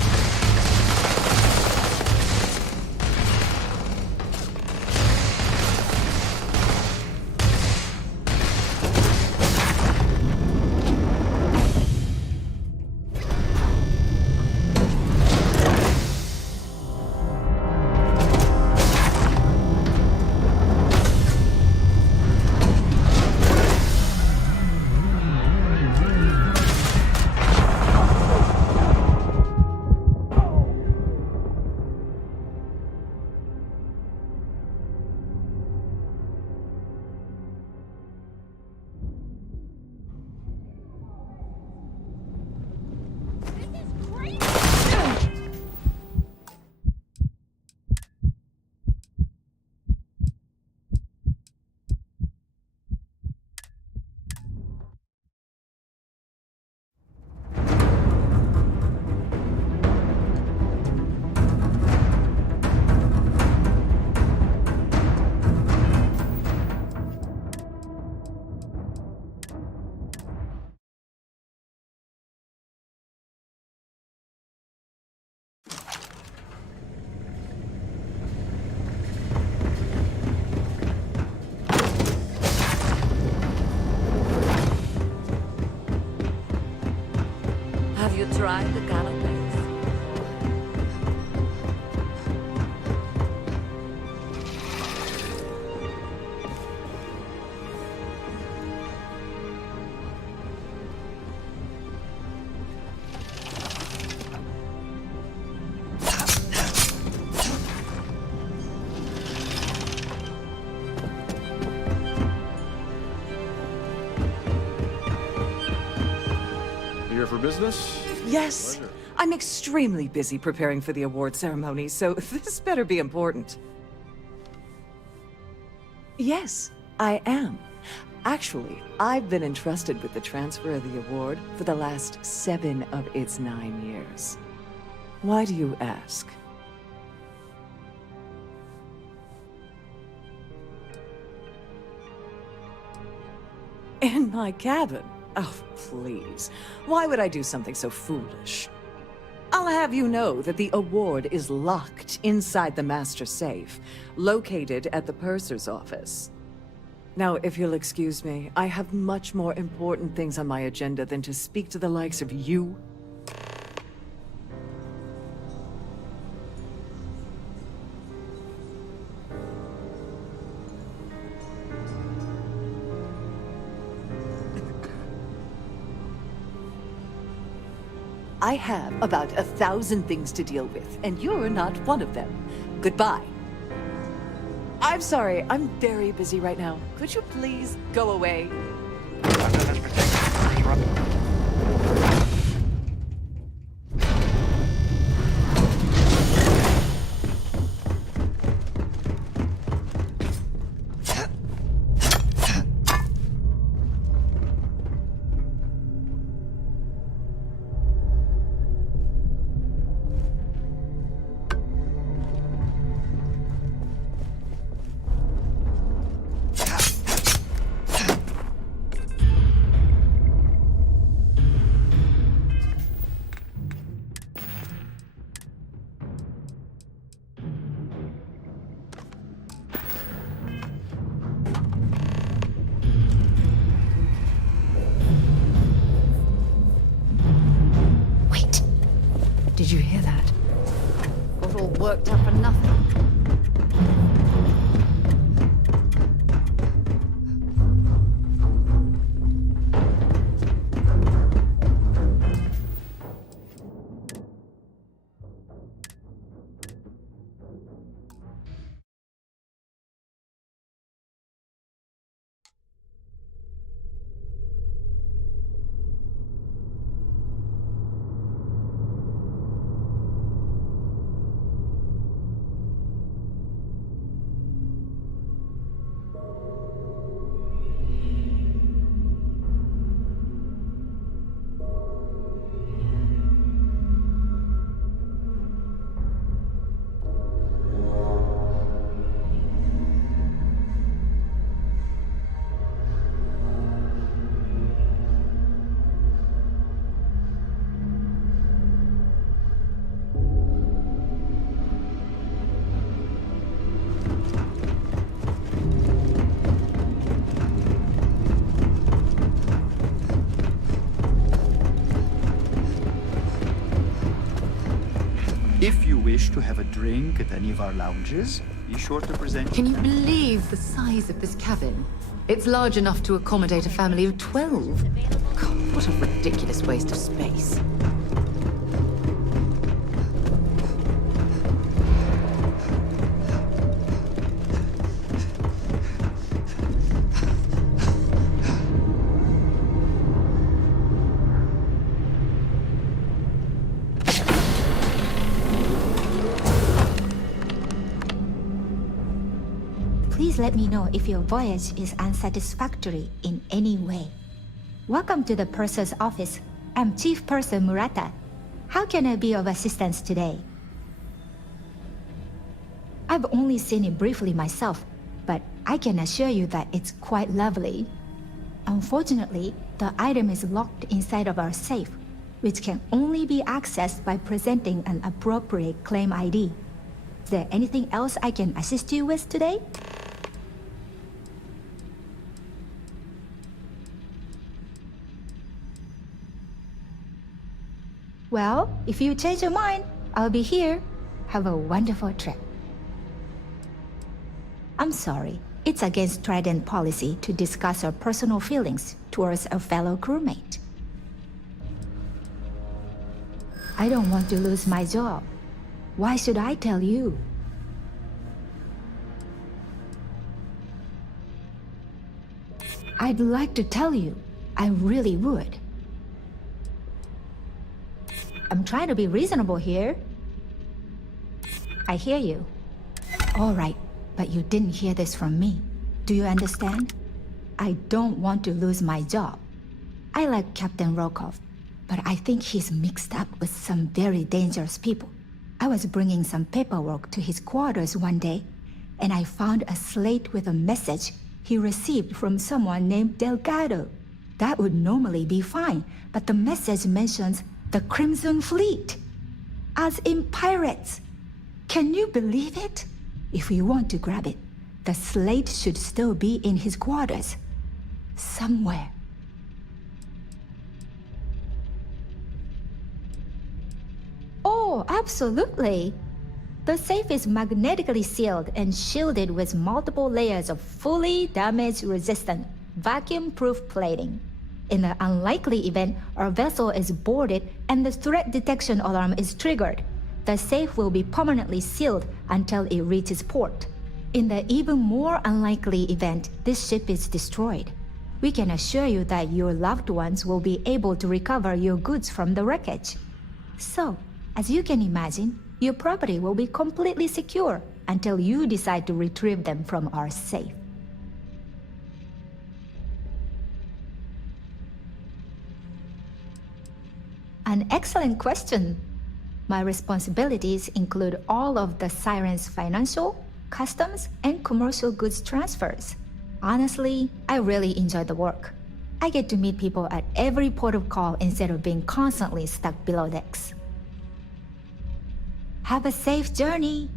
try the gala place. Here for business? Yes. Pleasure. I'm extremely busy preparing for the award ceremony, so this better be important. Yes, I am. Actually, I've been entrusted with the transfer of the award for the last 7 of its 9 years. Why do you ask? In my cabin? Oh, please. Why would I do something so foolish? I'll have you know that the award is locked inside the master safe, located at the purser's office. Now, if you'll excuse me, I have much more important things on my agenda than to speak to the likes of you. I have about 1,000 things to deal with, and you're not one of them. Goodbye. I'm sorry, I'm very busy right now. Could you please go away? Did you hear that? Got all worked up for nothing. If you wish to have a drink at any of our lounges, be sure to present... Can you believe the size of this cabin? It's large enough to accommodate a family of 12. God, what a ridiculous waste of space. Please let me know if your voyage is unsatisfactory in any way. Welcome to the Purser's office. I'm Chief Purser Murata. How can I be of assistance today? I've only seen it briefly myself, but I can assure you that it's quite lovely. Unfortunately, the item is locked inside of our safe, which can only be accessed by presenting an appropriate claim ID. Is there anything else I can assist you with today? Well, if you change your mind, I'll be here. Have a wonderful trip. I'm sorry. It's against Trident policy to discuss our personal feelings towards a fellow crewmate. I don't want to lose my job. Why should I tell you? I'd like to tell you. I really would. I'm trying to be reasonable here. I hear you. All right, but you didn't hear this from me. Do you understand? I don't want to lose my job. I like Captain Rokov, but I think he's mixed up with some very dangerous people. I was bringing some paperwork to his quarters one day, and I found a slate with a message he received from someone named Delgado. That would normally be fine, but the message mentions the Crimson Fleet, as in pirates. Can you believe it? If we want to grab it, the slate should still be in his quarters. Somewhere. Oh, absolutely. The safe is magnetically sealed and shielded with multiple layers of fully damage-resistant, vacuum-proof plating. In the unlikely event our vessel is boarded and the threat detection alarm is triggered, the safe will be permanently sealed until it reaches port. In the even more unlikely event this ship is destroyed, we can assure you that your loved ones will be able to recover your goods from the wreckage. So, as you can imagine, your property will be completely secure until you decide to retrieve them from our safe. An excellent question. My responsibilities include all of the Siren's financial, customs, and commercial goods transfers. Honestly, I really enjoy the work. I get to meet people at every port of call instead of being constantly stuck below decks. Have a safe journey.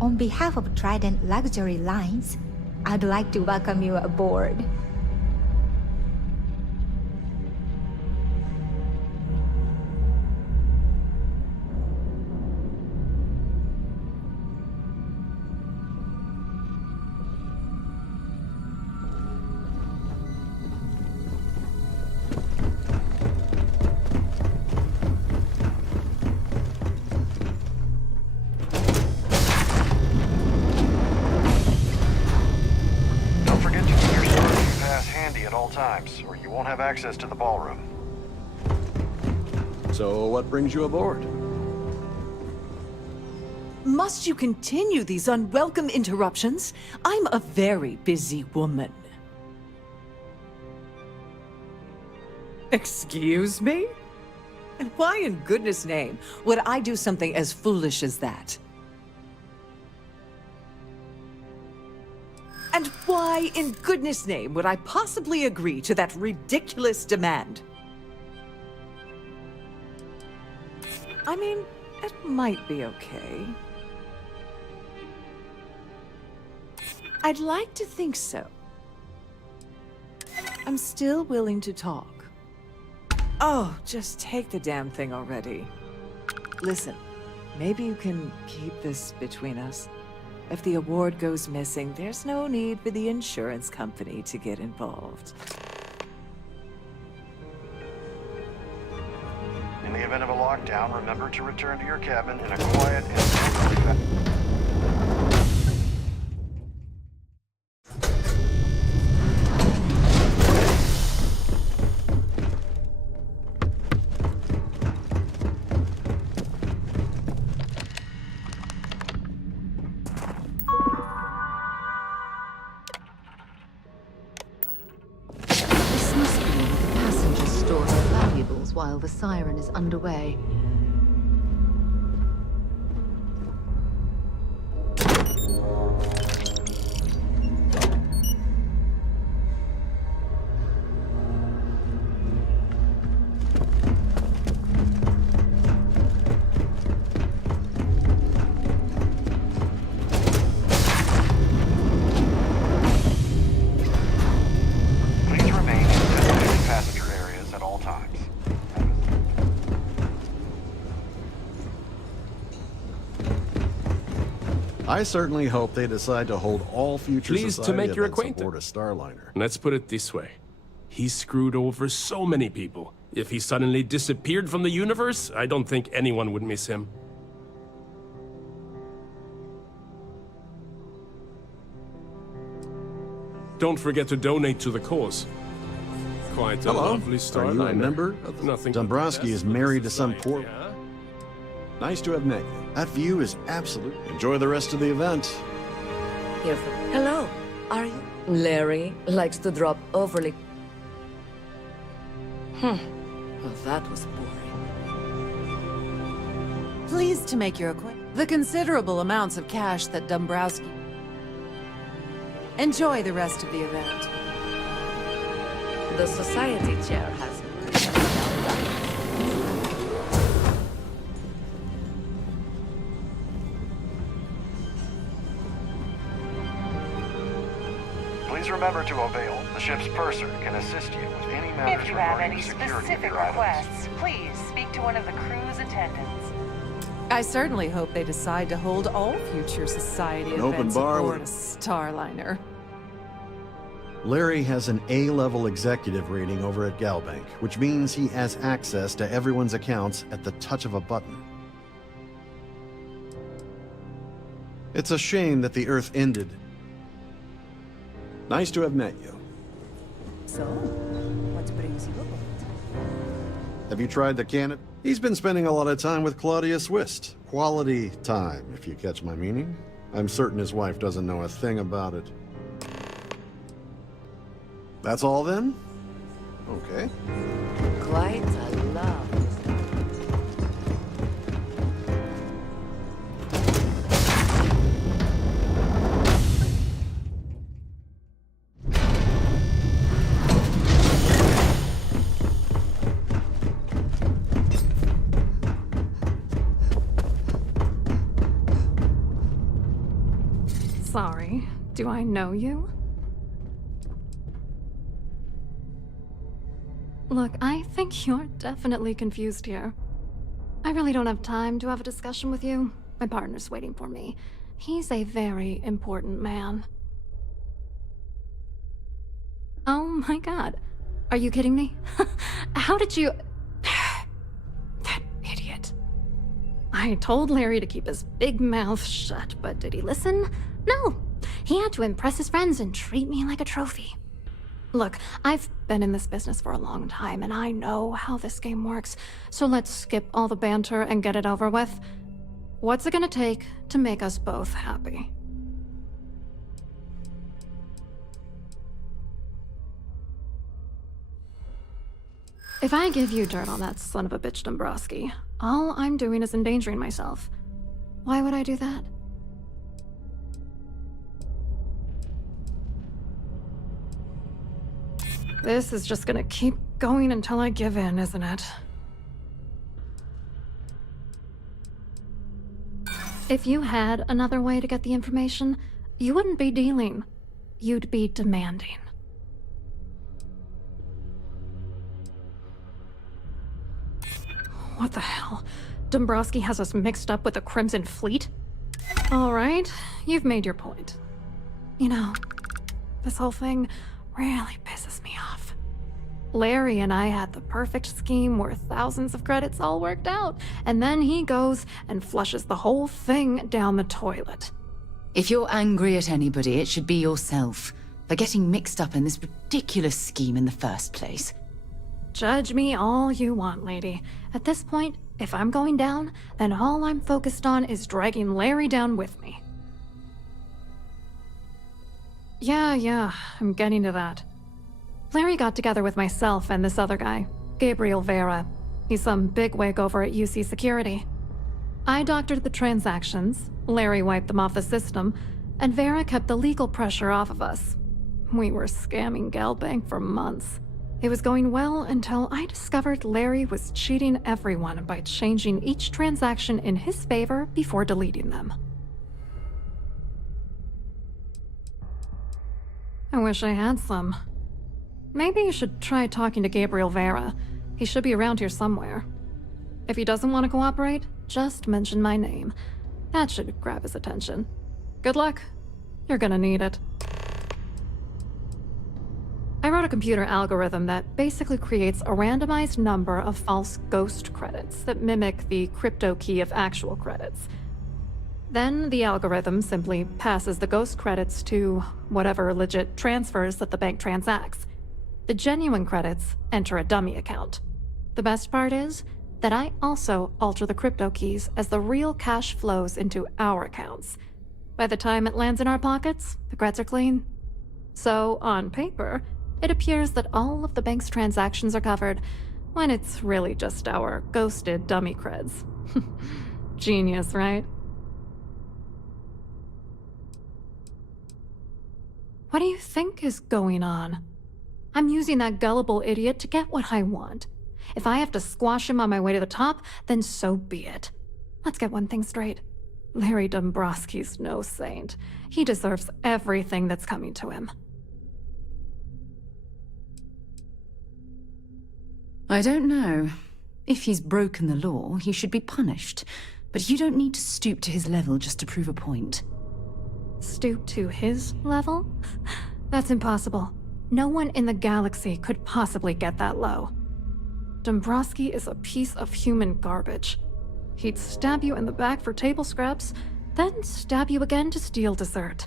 On behalf of Trident Luxury Lines, I'd like to welcome you aboard. Times, or you won't have access to the ballroom. So, what brings you aboard? Must you continue these unwelcome interruptions? I'm a very busy woman. Excuse me? And why in goodness name would I do something as foolish as that? And why in goodness name would I possibly agree to that ridiculous demand? I mean, it might be okay. I'd like to think so. I'm still willing to talk. Oh, just take the damn thing already. Listen, maybe you can keep this between us. If the award goes missing, there's no need for the insurance company to get involved. In the event of a lockdown, remember to return to your cabin in a quiet and orderly fashion. While the siren is underway. I certainly hope they decide to hold all future Pleased to society make your events aboard a Starliner. Let's put it this way. He screwed over so many people. If he suddenly disappeared from the universe, I don't think anyone would miss him. Don't forget to donate to the cause. Quite a Hello. lovely Are you a Starliner. member of the... Nothing Dombrowski is married to some poor... Nice to have met you. That view is absolute. Enjoy the rest of the event. Beautiful. Hello. Are you? Larry likes to drop overly... Well, that was boring. Pleased to make your acquaintance. The considerable amounts of cash that Dombrowski... Enjoy the rest of the event. The society chair has... Please remember to avail. The ship's purser can assist you with any matters If you have regarding any the security of specific your items. requests, please speak to one of the crew's attendants. I certainly hope they decide to hold all future society An open events bar aboard a with- Starliner. Larry has an A-level executive rating over at Galbank, which means he has access to everyone's accounts at the touch of a button. It's a shame that the Earth ended. Nice to have met you. So, what brings you aboard? Have you tried the cannon? He's been spending a lot of time with Claudia Swist. Quality time, if you catch my meaning. I'm certain his wife doesn't know a thing about it. That's all then? Okay. Quite a lot. Sorry, do I know you? Look, I think you're definitely confused here. I really don't have time to have a discussion with you. My partner's waiting for me. He's a very important man. Oh my god. Are you kidding me? How did you... That idiot. I told Larry to keep his big mouth shut, but did he listen? No. He had to impress his friends and treat me like a trophy. Look, I've been in this business for a long time, and I know how this game works, so let's skip all the banter and get it over with. What's it gonna take to make us both happy? If I give you dirt on that son of a bitch Dombrowski, all I'm doing is endangering myself. Why would I do that? This is just gonna keep going until I give in, isn't it? If you had another way to get the information, you wouldn't be dealing. You'd be demanding. What the hell? Dombrowski has us mixed up with the Crimson Fleet? Alright, you've made your point. You know, this whole thing really pisses me off. Larry and I had the perfect scheme worth thousands of credits all worked out, and then he goes and flushes the whole thing down the toilet. If you're angry at anybody, it should be yourself for getting mixed up in this ridiculous scheme in the first place. Judge me all you want, lady. At this point, if I'm going down, then all I'm focused on is dragging Larry down with me. Yeah, I'm getting to that. Larry got together with myself and this other guy, Gabriel Vera. He's some bigwig over at UC Security. I doctored the transactions, Larry wiped them off the system, and Vera kept the legal pressure off of us. We were scamming Galbank for months. It was going well until I discovered Larry was cheating everyone by changing each transaction in his favor before deleting them. I wish I had some. Maybe you should try talking to Gabriel Vera. He should be around here somewhere. If he doesn't want to cooperate, just mention my name. That should grab his attention. Good luck. You're gonna need it. I wrote a computer algorithm that basically creates a randomized number of false ghost credits that mimic the crypto key of actual credits. Then the algorithm simply passes the ghost credits to whatever legit transfers that the bank transacts. The genuine credits enter a dummy account. The best part is that I also alter the crypto keys as the real cash flows into our accounts. By the time it lands in our pockets, the creds are clean. So, on paper, it appears that all of the bank's transactions are covered, when it's really just our ghosted dummy creds. Genius, right? What do you think is going on? I'm using that gullible idiot to get what I want. If I have to squash him on my way to the top, then so be it. Let's get one thing straight. Larry Dombrowski's no saint. He deserves everything that's coming to him. I don't know. If he's broken the law, he should be punished. But you don't need to stoop to his level just to prove a point. Stoop to his level? That's impossible. No one in the galaxy could possibly get that low. Dombrowski is a piece of human garbage. He'd stab you in the back for table scraps, then stab you again to steal dessert.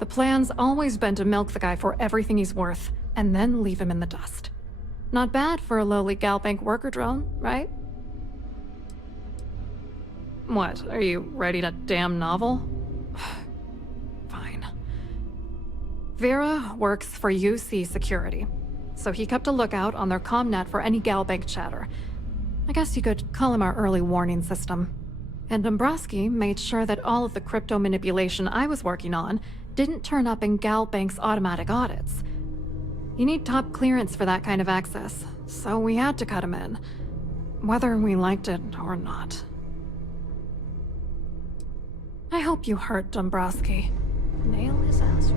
The plan's always been to milk the guy for everything he's worth, and then leave him in the dust. Not bad for a lowly Galbank worker drone, right? What, are you writing a damn novel? Fine. Vera works for UC Security, so he kept a lookout on their comnet for any Galbank chatter. I guess you could call him our early warning system. And Dombrowski made sure that all of the crypto manipulation I was working on didn't turn up in Galbank's automatic audits. You need top clearance for that kind of access, so we had to cut him in, whether we liked it or not. I hope you hurt Dombrowski. Nail his ass.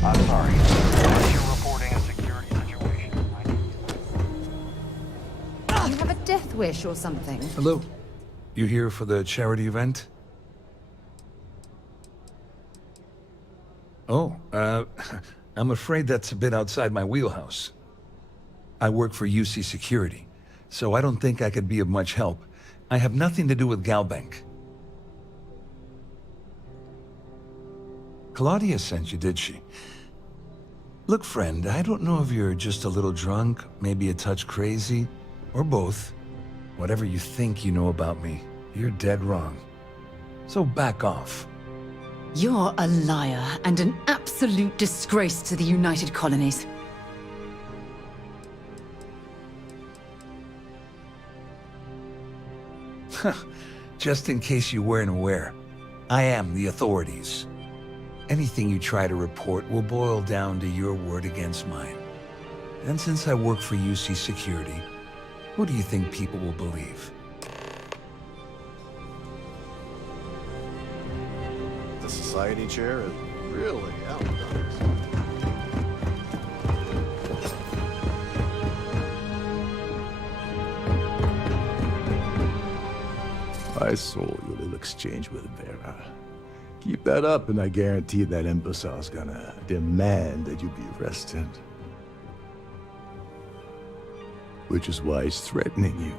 I'm sorry. You're reporting a security situation. You have a death wish or something? Hello. You here for the charity event? Oh, I'm afraid that's a bit outside my wheelhouse. I work for UC Security, so I don't think I could be of much help. I have nothing to do with Galbank. Claudia sent you, did she? Look, friend, I don't know if you're just a little drunk, maybe a touch crazy, or both. Whatever you think you know about me, you're dead wrong. So back off. You're a liar and an absolute disgrace to the United Colonies. Just in case you weren't aware, I am the authorities. Anything you try to report will boil down to your word against mine. And since I work for UC Security, who do you think people will believe? The society chair is really outdone. I saw your little exchange with Vera. Keep that up and I guarantee that imbecile's gonna demand that you be arrested. Which is why he's threatening you.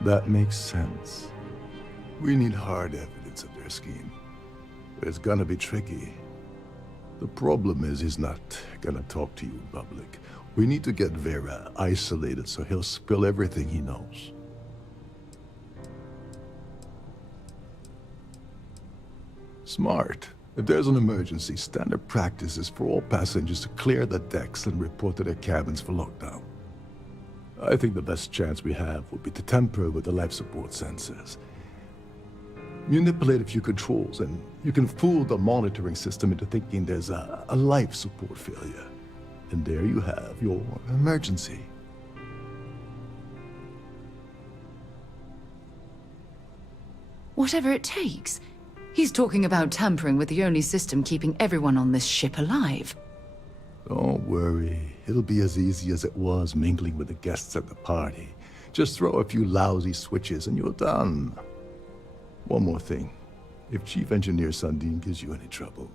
That makes sense. We need hard evidence of their scheme. It's gonna be tricky. The problem is he's not gonna talk to you in public. We need to get Vera isolated so he'll spill everything he knows. Smart. If there's an emergency, standard practice is for all passengers to clear the decks and report to their cabins for lockdown. I think the best chance we have would be to tamper with the life support sensors. Manipulate a few controls, and you can fool the monitoring system into thinking there's a life support failure. And there you have your emergency. Whatever it takes. He's talking about tampering with the only system keeping everyone on this ship alive. Don't worry. It'll be as easy as it was mingling with the guests at the party. Just throw a few lousy switches and you're done. One more thing. If Chief Engineer Sundin gives you any trouble,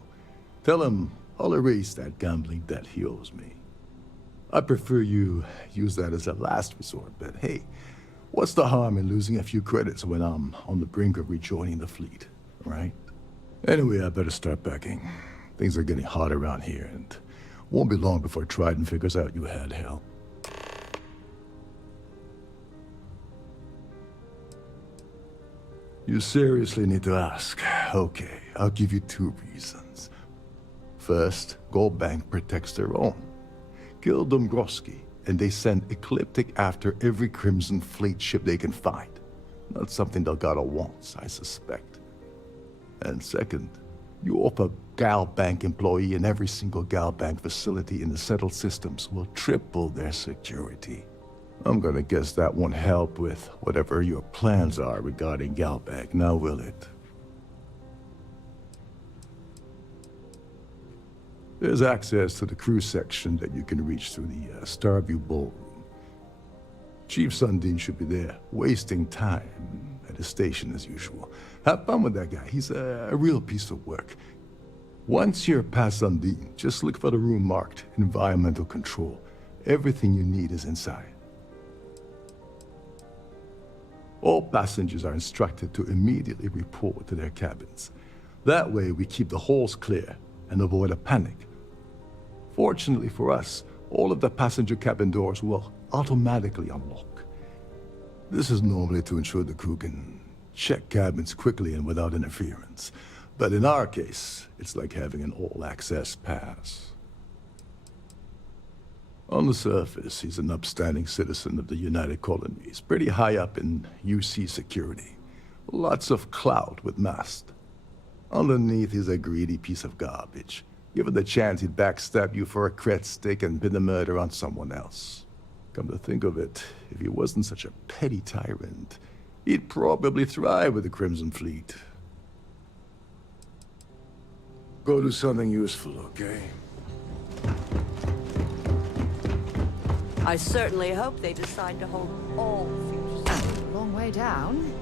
tell him I'll erase that gambling debt he owes me. I prefer you use that as a last resort, but hey, what's the harm in losing a few credits when I'm on the brink of rejoining the fleet, right? Anyway, I better start packing. Things are getting hot around here, and won't be long before Trident figures out you had hell. You seriously need to ask. Okay, I'll give you 2 reasons. First, Gold Bank protects their own. Kill Dombrowski, and they send Ecliptic after every Crimson Fleet ship they can find. Not something Delgado wants, I suspect. And second, you offer Gal Bank employee in every single Gal Bank facility in the settled systems will triple their security. I'm gonna guess that won't help with whatever your plans are regarding Gal Bank, now will it? There's access to the crew section that you can reach through the Starview Ballroom. Chief Sundin should be there, wasting time at his station as usual. Have fun with that guy, he's a real piece of work. Once you're past Sundin, just look for the room marked Environmental Control. Everything you need is inside. All passengers are instructed to immediately report to their cabins. That way we keep the halls clear and avoid a panic. Fortunately for us, all of the passenger cabin doors will automatically unlock. This is normally to ensure the crew can check cabins quickly and without interference. But in our case, it's like having an all-access pass. On the surface, he's an upstanding citizen of the United Colonies, pretty high up in UC security. Lots of clout with Mast. Underneath, he's a greedy piece of garbage. Given the chance, he'd backstab you for a cret stick and pin the murder on someone else. Come to think of it, if he wasn't such a petty tyrant, he'd probably thrive with the Crimson Fleet. Go do something useful, okay? I certainly hope they decide to hold all futures. Long way down.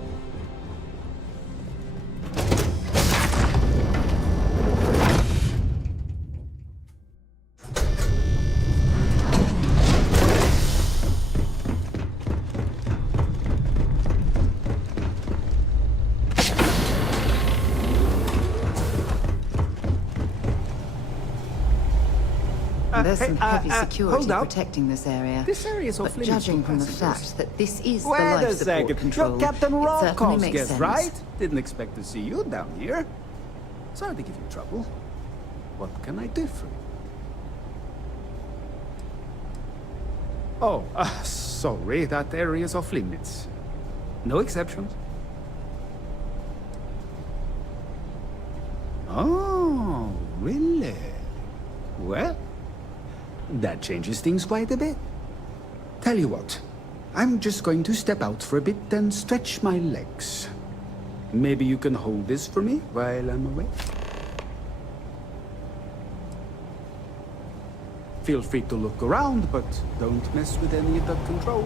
There's some heavy security protecting this area. This area is off but judging from the fact that this is Wait the life a support second. control, You're Captain it certainly Rolkov's makes guest, sense. right? Didn't expect to see you down here. Sorry to give you trouble. What can I do for you? Oh, sorry, that area's off limits. No exceptions. Oh, really? Well, that changes things quite a bit. Tell you what, I'm just going to step out for a bit and stretch my legs. Maybe you can hold this for me while I'm away? Feel free to look around, but don't mess with any of the controls.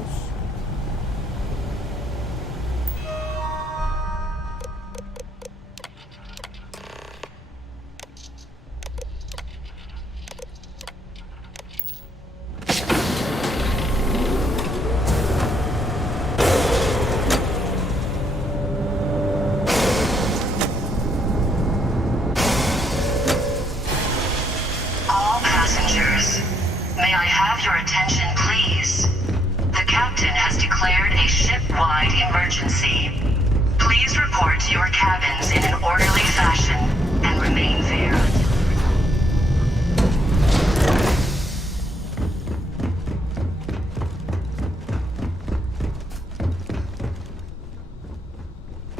All passengers, may I have your attention, please? The captain has declared a ship-wide emergency. Please report to your cabins in an orderly fashion and remain there.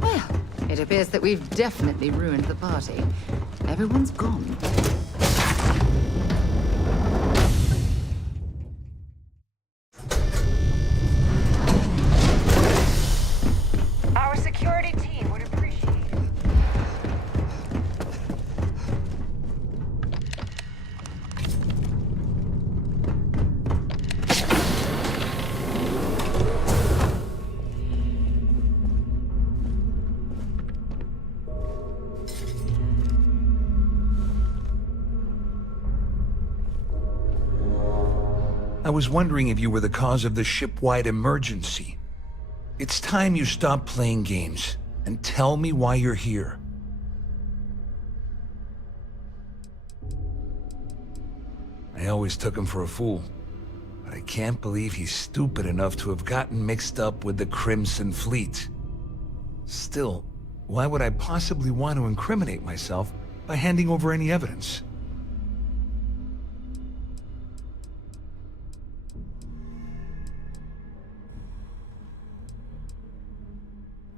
Well, it appears that we've definitely ruined the party. Everyone's gone. Our security team would appreciate it. I was wondering if you were the cause of the ship-wide emergency. It's time you stop playing games and tell me why you're here. I always took him for a fool, but I can't believe he's stupid enough to have gotten mixed up with the Crimson Fleet. Still, why would I possibly want to incriminate myself by handing over any evidence?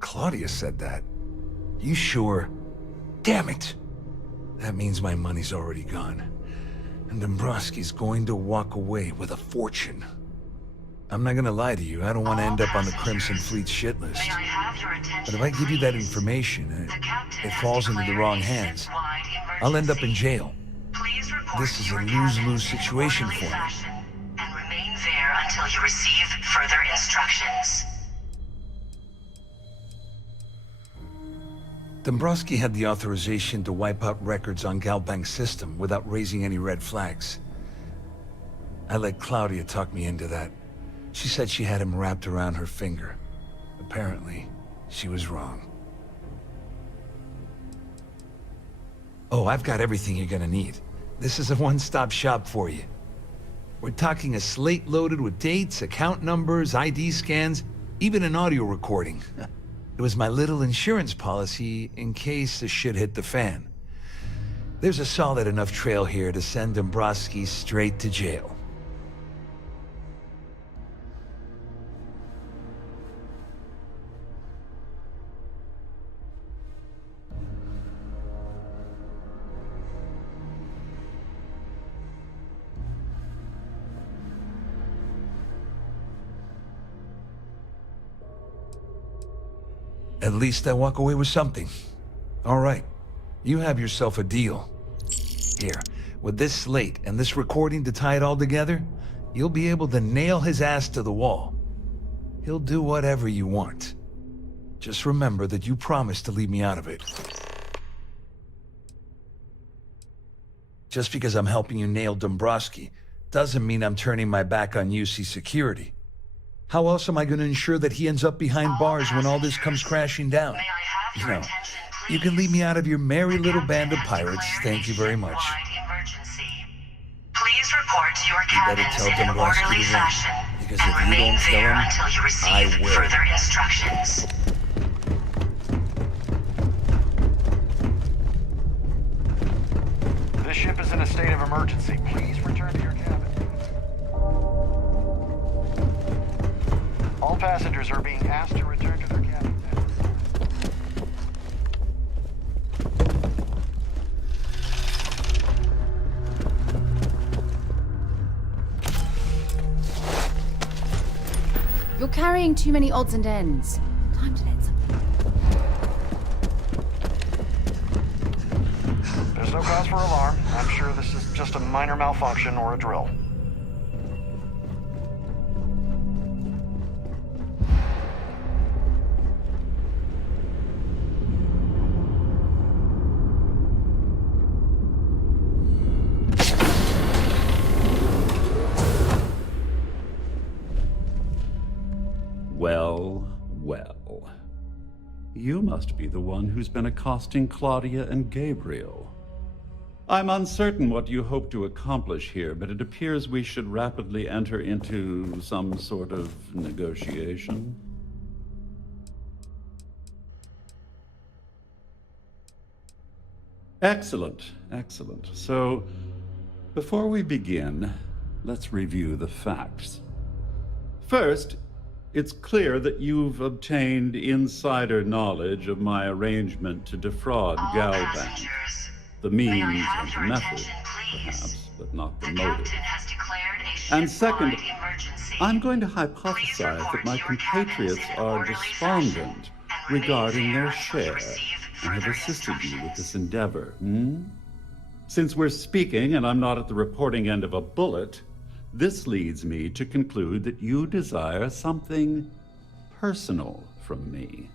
Claudia said that. You sure? Damn it! That means my money's already gone. And Dombrowski's going to walk away with a fortune. I'm not gonna lie to you, I don't want to end up on the Crimson Fleet shit list. But if I give you that information, it falls into the wrong hands. I'll end up in jail. This is a lose-lose situation for me. And remain there until you receive further instructions. Dombrowski had the authorization to wipe out records on Galbank's system without raising any red flags. I let Claudia talk me into that. She said she had him wrapped around her finger. Apparently, she was wrong. Oh, I've got everything you're gonna need. This is a one-stop shop for you. We're talking a slate loaded with dates, account numbers, ID scans, even an audio recording. It was my little insurance policy in case the shit hit the fan. There's a solid enough trail here to send Dombrowski straight to jail. At least I walk away with something. All right, you have yourself a deal. Here, with this slate and this recording to tie it all together, you'll be able to nail his ass to the wall. He'll do whatever you want. Just remember that you promised to leave me out of it. Just because I'm helping you nail Dombrowski doesn't mean I'm turning my back on UC security. How else am I going to ensure that he ends up behind bars when all this comes crashing down? You know, you can leave me out of your merry little band of pirates. Thank you very much. Please report to your cabins in an orderly fashion Because and if you remain don't kill there him, until you I receive will. further instructions. This ship is in a state of emergency. Please return to your cabin. All passengers are being asked to return to their cabins. You're carrying too many odds and ends. Time to let something. There's no cause for alarm. I'm sure this is just a minor malfunction or a drill. Well, well. You must be the one who's been accosting Claudia and Gabriel. I'm uncertain what you hope to accomplish here, but it appears we should rapidly enter into some sort of negotiation. Excellent, excellent. So, before we begin, let's review the facts. First, it's clear that you've obtained insider knowledge of my arrangement to defraud Galbank. The means and the method, perhaps, but not the motive. And second, I'm going to hypothesize that my compatriots are despondent regarding their share and have assisted you with this endeavor. Since we're speaking and I'm not at the reporting end of a bullet, this leads me to conclude that you desire something personal from me.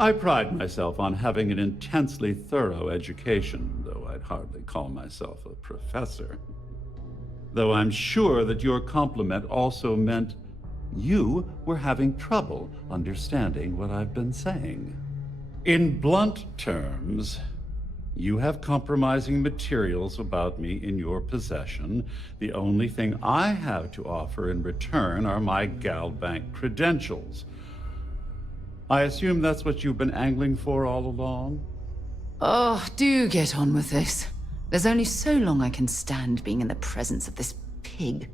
I pride myself on having an intensely thorough education, though I'd hardly call myself a professor. Though I'm sure that your compliment also meant you were having trouble understanding what I've been saying. In blunt terms, you have compromising materials about me in your possession. The only thing I have to offer in return are my GalBank credentials. I assume that's what you've been angling for all along? Oh, do get on with this. There's only so long I can stand being in the presence of this pig.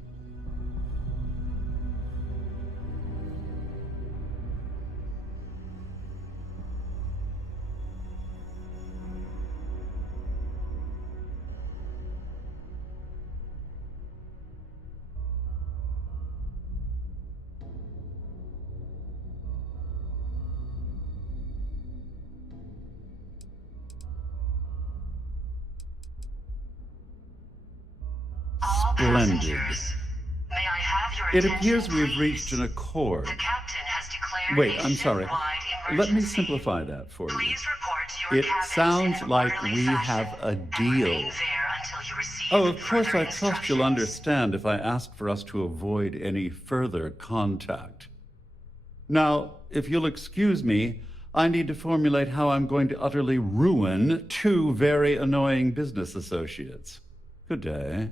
Splendid. It appears we've reached an accord. Wait, I'm sorry. Let me simplify that for you. It sounds like we have a deal. Oh, of course, I trust you'll understand if I ask for us to avoid any further contact. Now, if you'll excuse me, I need to formulate how I'm going to utterly ruin two very annoying business associates. Good day.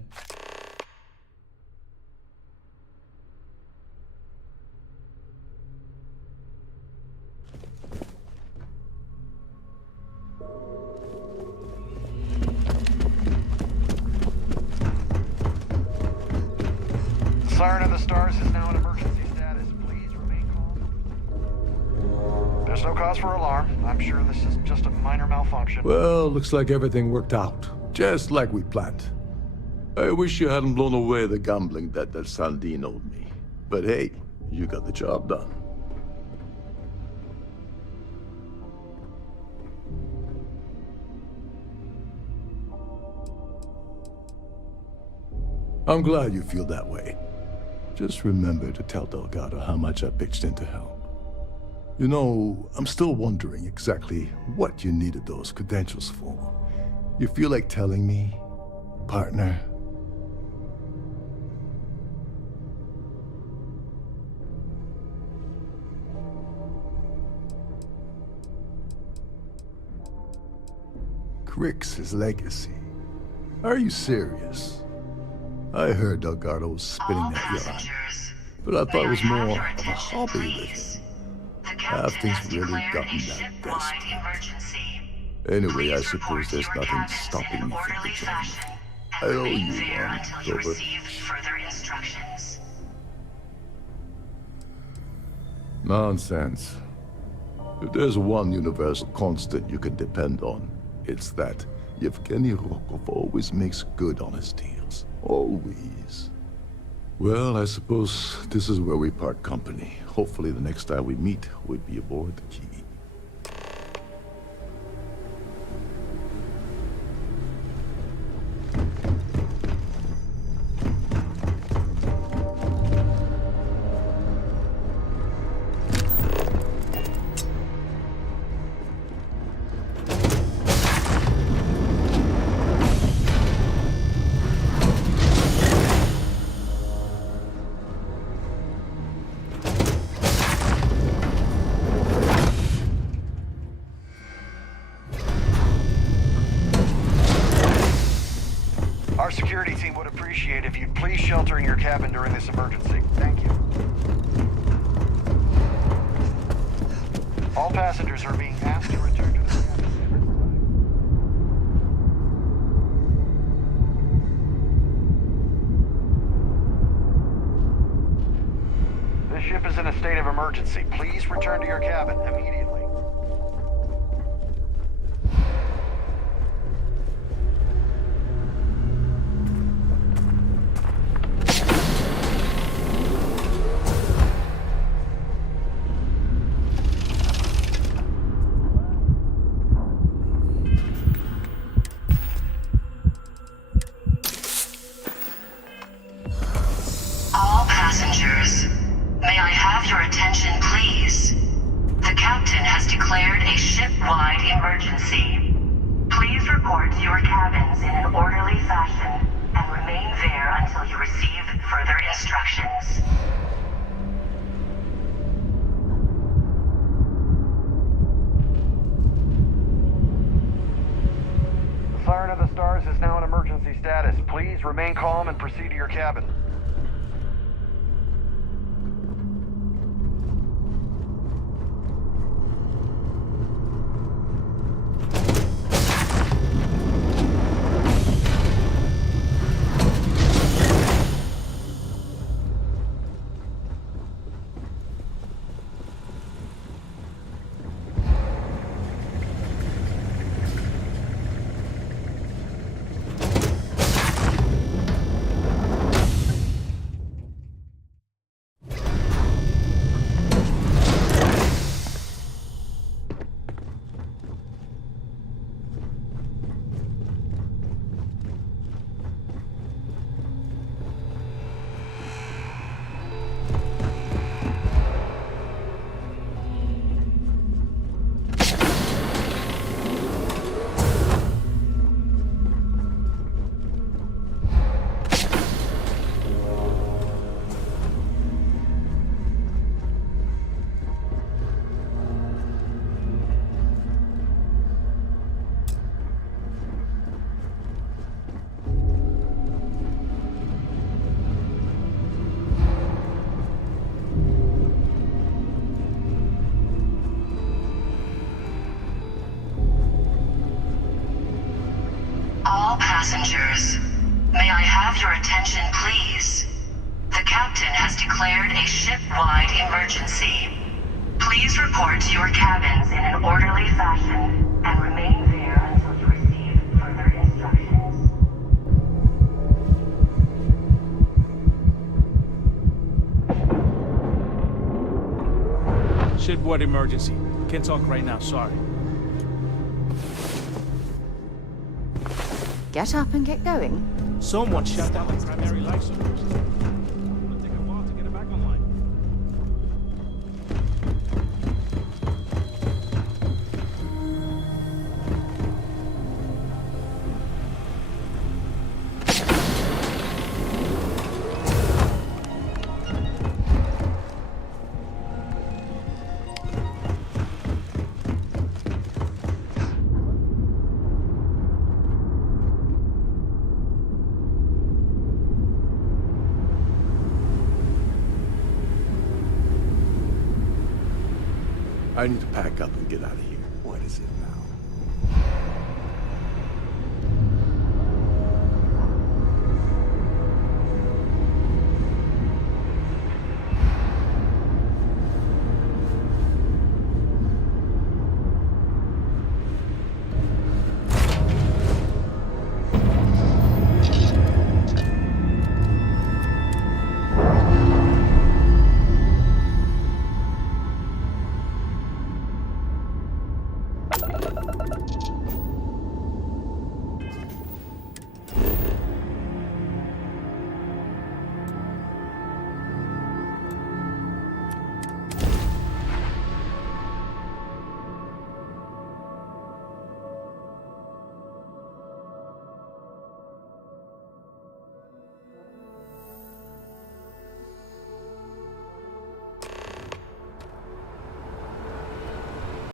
Siren of the Stars is now in emergency status. Please remain calm. There's no cause for alarm. I'm sure this is just a minor malfunction. Well, looks like everything worked out. Just like we planned. I wish you hadn't blown away the gambling debt that Sandine owed me. But hey, you got the job done. I'm glad you feel that way. Just remember to tell Delgado how much I pitched in to help. You know, I'm still wondering exactly what you needed those credentials for. You feel like telling me, partner? Crix's legacy. Are you serious? I heard Delgado was spinning that yarn, but I thought it was more of a hobby with him. Have things really gotten that desperate? Anyway, I suppose there's nothing stopping me from the job. I owe you one, Dover. Nonsense. If there's one universal constant you can depend on, it's that Yevgeny Rokov always makes good on his deals. Always. Well, I suppose this is where we part company. Hopefully the next time we meet, we'll be aboard the Key. Our security team would appreciate if you'd please shelter in your cabin during this emergency. Thank you. All passengers are being asked to return to the cabin. This ship is in a state of emergency. Please return to your cabin immediately. All passengers, may I have your attention, please? The captain has declared a ship-wide emergency. Please report to your cabins in an orderly fashion and remain there until you receive further instructions. The Siren of the Stars is now in emergency status. Please remain calm and proceed to your cabin. All passengers, may I have your attention, please? The captain has declared a ship-wide emergency. Please report to your cabins in an orderly fashion and remain there until you receive further instructions. Shipboard emergency. Can't talk right now, sorry. Get up and get going. Someone shut down the primary life source. It'll take a while to get it back online. I need to pack up and get out of here. What is it now?